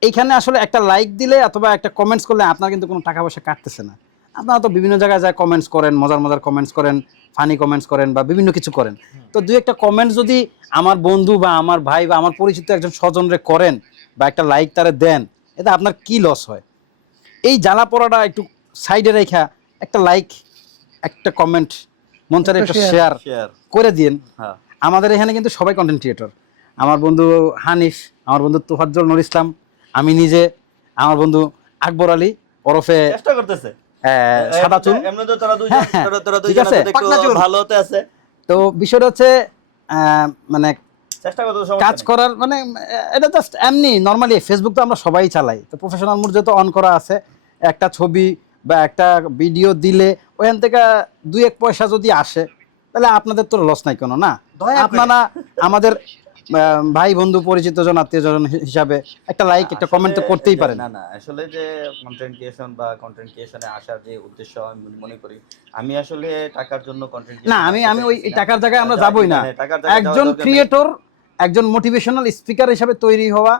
এইখানে আসলে একটা লাইক দিলে অথবা একটা কমেন্টস করলে আপনার কিন্তু কোনো টাকা পয়সা কাটতেছে না। আপনারা তো বিভিন্ন জায়গায় যায় কমেন্টস করেন, মজার মজার কমেন্টস করেন, ফানি কমেন্টস করেন বা বিভিন্ন কিছু করেন। তো দুই একটা কমেন্টস যদি আমার বন্ধু বা আমার ভাই বা আমার পরিচিত একজন স্বজনরে করেন বা একটা লাইক তারে দেন, এতে আপনার কি লস হয়? এই জ্বালা পড়াটা একটু সাইডে রেখা একটা লাইক, একটা কমেন্ট, মন চাইলে একটা শেয়ার শেয়ার করে দিন। হ্যাঁ আমাদের এখানে কিন্তু সবাই কন্টেন্ট ক্রিয়েটর। আমার বন্ধু হানিফ, আমার বন্ধু তোফাজ্জল নুর ইসলাম, আমি নিজে, আমার বন্ধু আকবর আলী ওরফে চেষ্টা করতেছে সাদা চুল। এমনি তো তোরা দুইজন হ্যাঁ, হ্যাঁ, তোরা ঠিক দুইজন আছে। একটু পাকনা চুল। ভালো হতে আছে, তো বিষয়টা হচ্ছে মানে চেষ্টা করতে কাজ করার মানে এটা জাস্ট এমনি নর্মালি ফেসবুক তো আমরা সবাই চালাই, তো প্রফেশনাল মোড যেহেতু অন করা আছে, একটা ছবি বা একটা ভিডিও দিলে ওখান থেকে 2-1 পয়সা যদি আসে তাহলে আপনাদের তো লস নাই কোনো না। দয়া করে। আপনারা আমাদের ভাই বন্ধু পরিচিত জন আত্মীয় জন হিসাবে একটা লাইক একটা কমেন্ট তো করতেই পারেন। না না আসলে যে কন্টেন্ট ক্রিয়েশন বা কন্টেন্ট ক্রিয়েশনে আসার যে উদ্দেশ্য আমি মনে করি, আমি আসলে টাকার জন্য কন্টেন্ট না, আমি ওই টাকার জায়গায় আমরা যাবই না। একজন ক্রিয়েটর, একজন মোটিভেশনাল স্পিকার হিসাবে তৈরি হওয়া।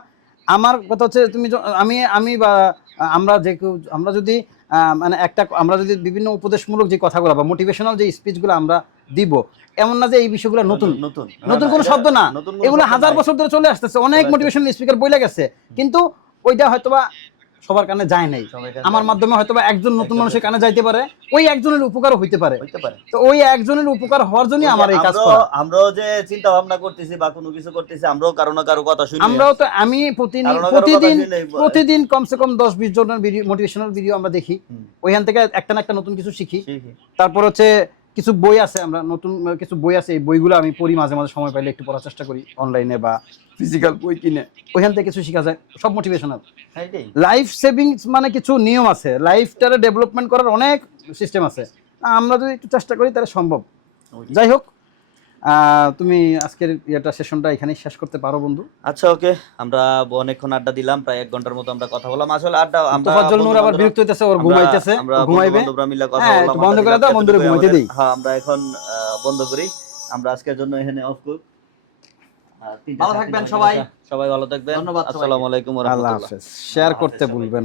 আমার কথা হচ্ছে তুমি আমি বা আমরা যে কেউ, আমরা যদি মানে আমরা যদি বিভিন্ন উপদেশমূলক যে কথাগুলো বা মোটিভেশনাল যে স্পিচগুলো আমরা দিব, এমন না যে এই বিষয়গুলো নতুন নতুন নতুন কোনো শব্দ না, এগুলো হাজার বছর ধরে চলে আসতেছে, অনেক মোটিভেশনাল স্পিকার বইলে গেছে, কিন্তু ওইটা হয়তোবা সবার কানে যায় নাই। আমার মাধ্যমে হয়তোবা একজন নতুন মানুষের কানে যাইতে পারে, ওই একজনের উপকারও হইতে পারে। তো ওই একজনের উপকার হওয়ার জন্য আমার এই কাজ করা। আমরাও যে চিন্তা ভাবনা করতেছি বা কোনো কিছু করতেছি, আমরাও কারো না কারো কথা শুনি। আমরাও তো আমি প্রতিদিন কমসে কম 10-20 জনের ভিডিও, মোটিভেশনাল ভিডিও আমরা দেখি, ওইখান থেকে একটা না একটা নতুন কিছু শিখি। তারপর হচ্ছে কিছু বই আছে, আমরা নতুন কিছু বই আছে, এই বইগুলো আমি পড়ি মাঝে মাঝে, সময় পাইলে একটু পড়ার চেষ্টা করি অনলাইনে বা ফিজিক্যাল বই কিনে, ওইখান থেকে কিছু শেখা যায়, সব মোটিভেশনাল। লাইফ সেভিংস মানে কিছু নিয়ম আছে, লাইফটারে ডেভেলপমেন্ট করার অনেক সিস্টেম আছে, আমরা যদি একটু চেষ্টা করি তাহলে সম্ভব। যাই হোক, তুমি আজকের সেশনটা এখানেই শেষ করতে পারো বন্ধু। আচ্ছা ওকে, আমরা অনেকক্ষণ আড্ডা দিলাম, প্রায় 1 ঘন্টার মতো আমরা কথা বললাম। আসলে আড্ডা আমরা তোফাজ্জল নূর আবার বিরক্ত হইতেছে, ওর ঘুমাইতেছে, ঘুমাইবে। হ্যাঁ, একটু বন্ধ করে দাও, বন্ধুরে ঘুমাইতে দেই। হ্যাঁ, আমরা এখন বন্ধ করি, আমরা আজকের জন্য এখানে অফ করি। ভালো থাকবেন সবাই, সবাই ভালো থাকবেন। ধন্যবাদ। আসসালামু আলাইকুম ওয়া আল্লাহ রাহমাতুল্লাহ। হাফেজ। শেয়ার করতে ভুলবেন না।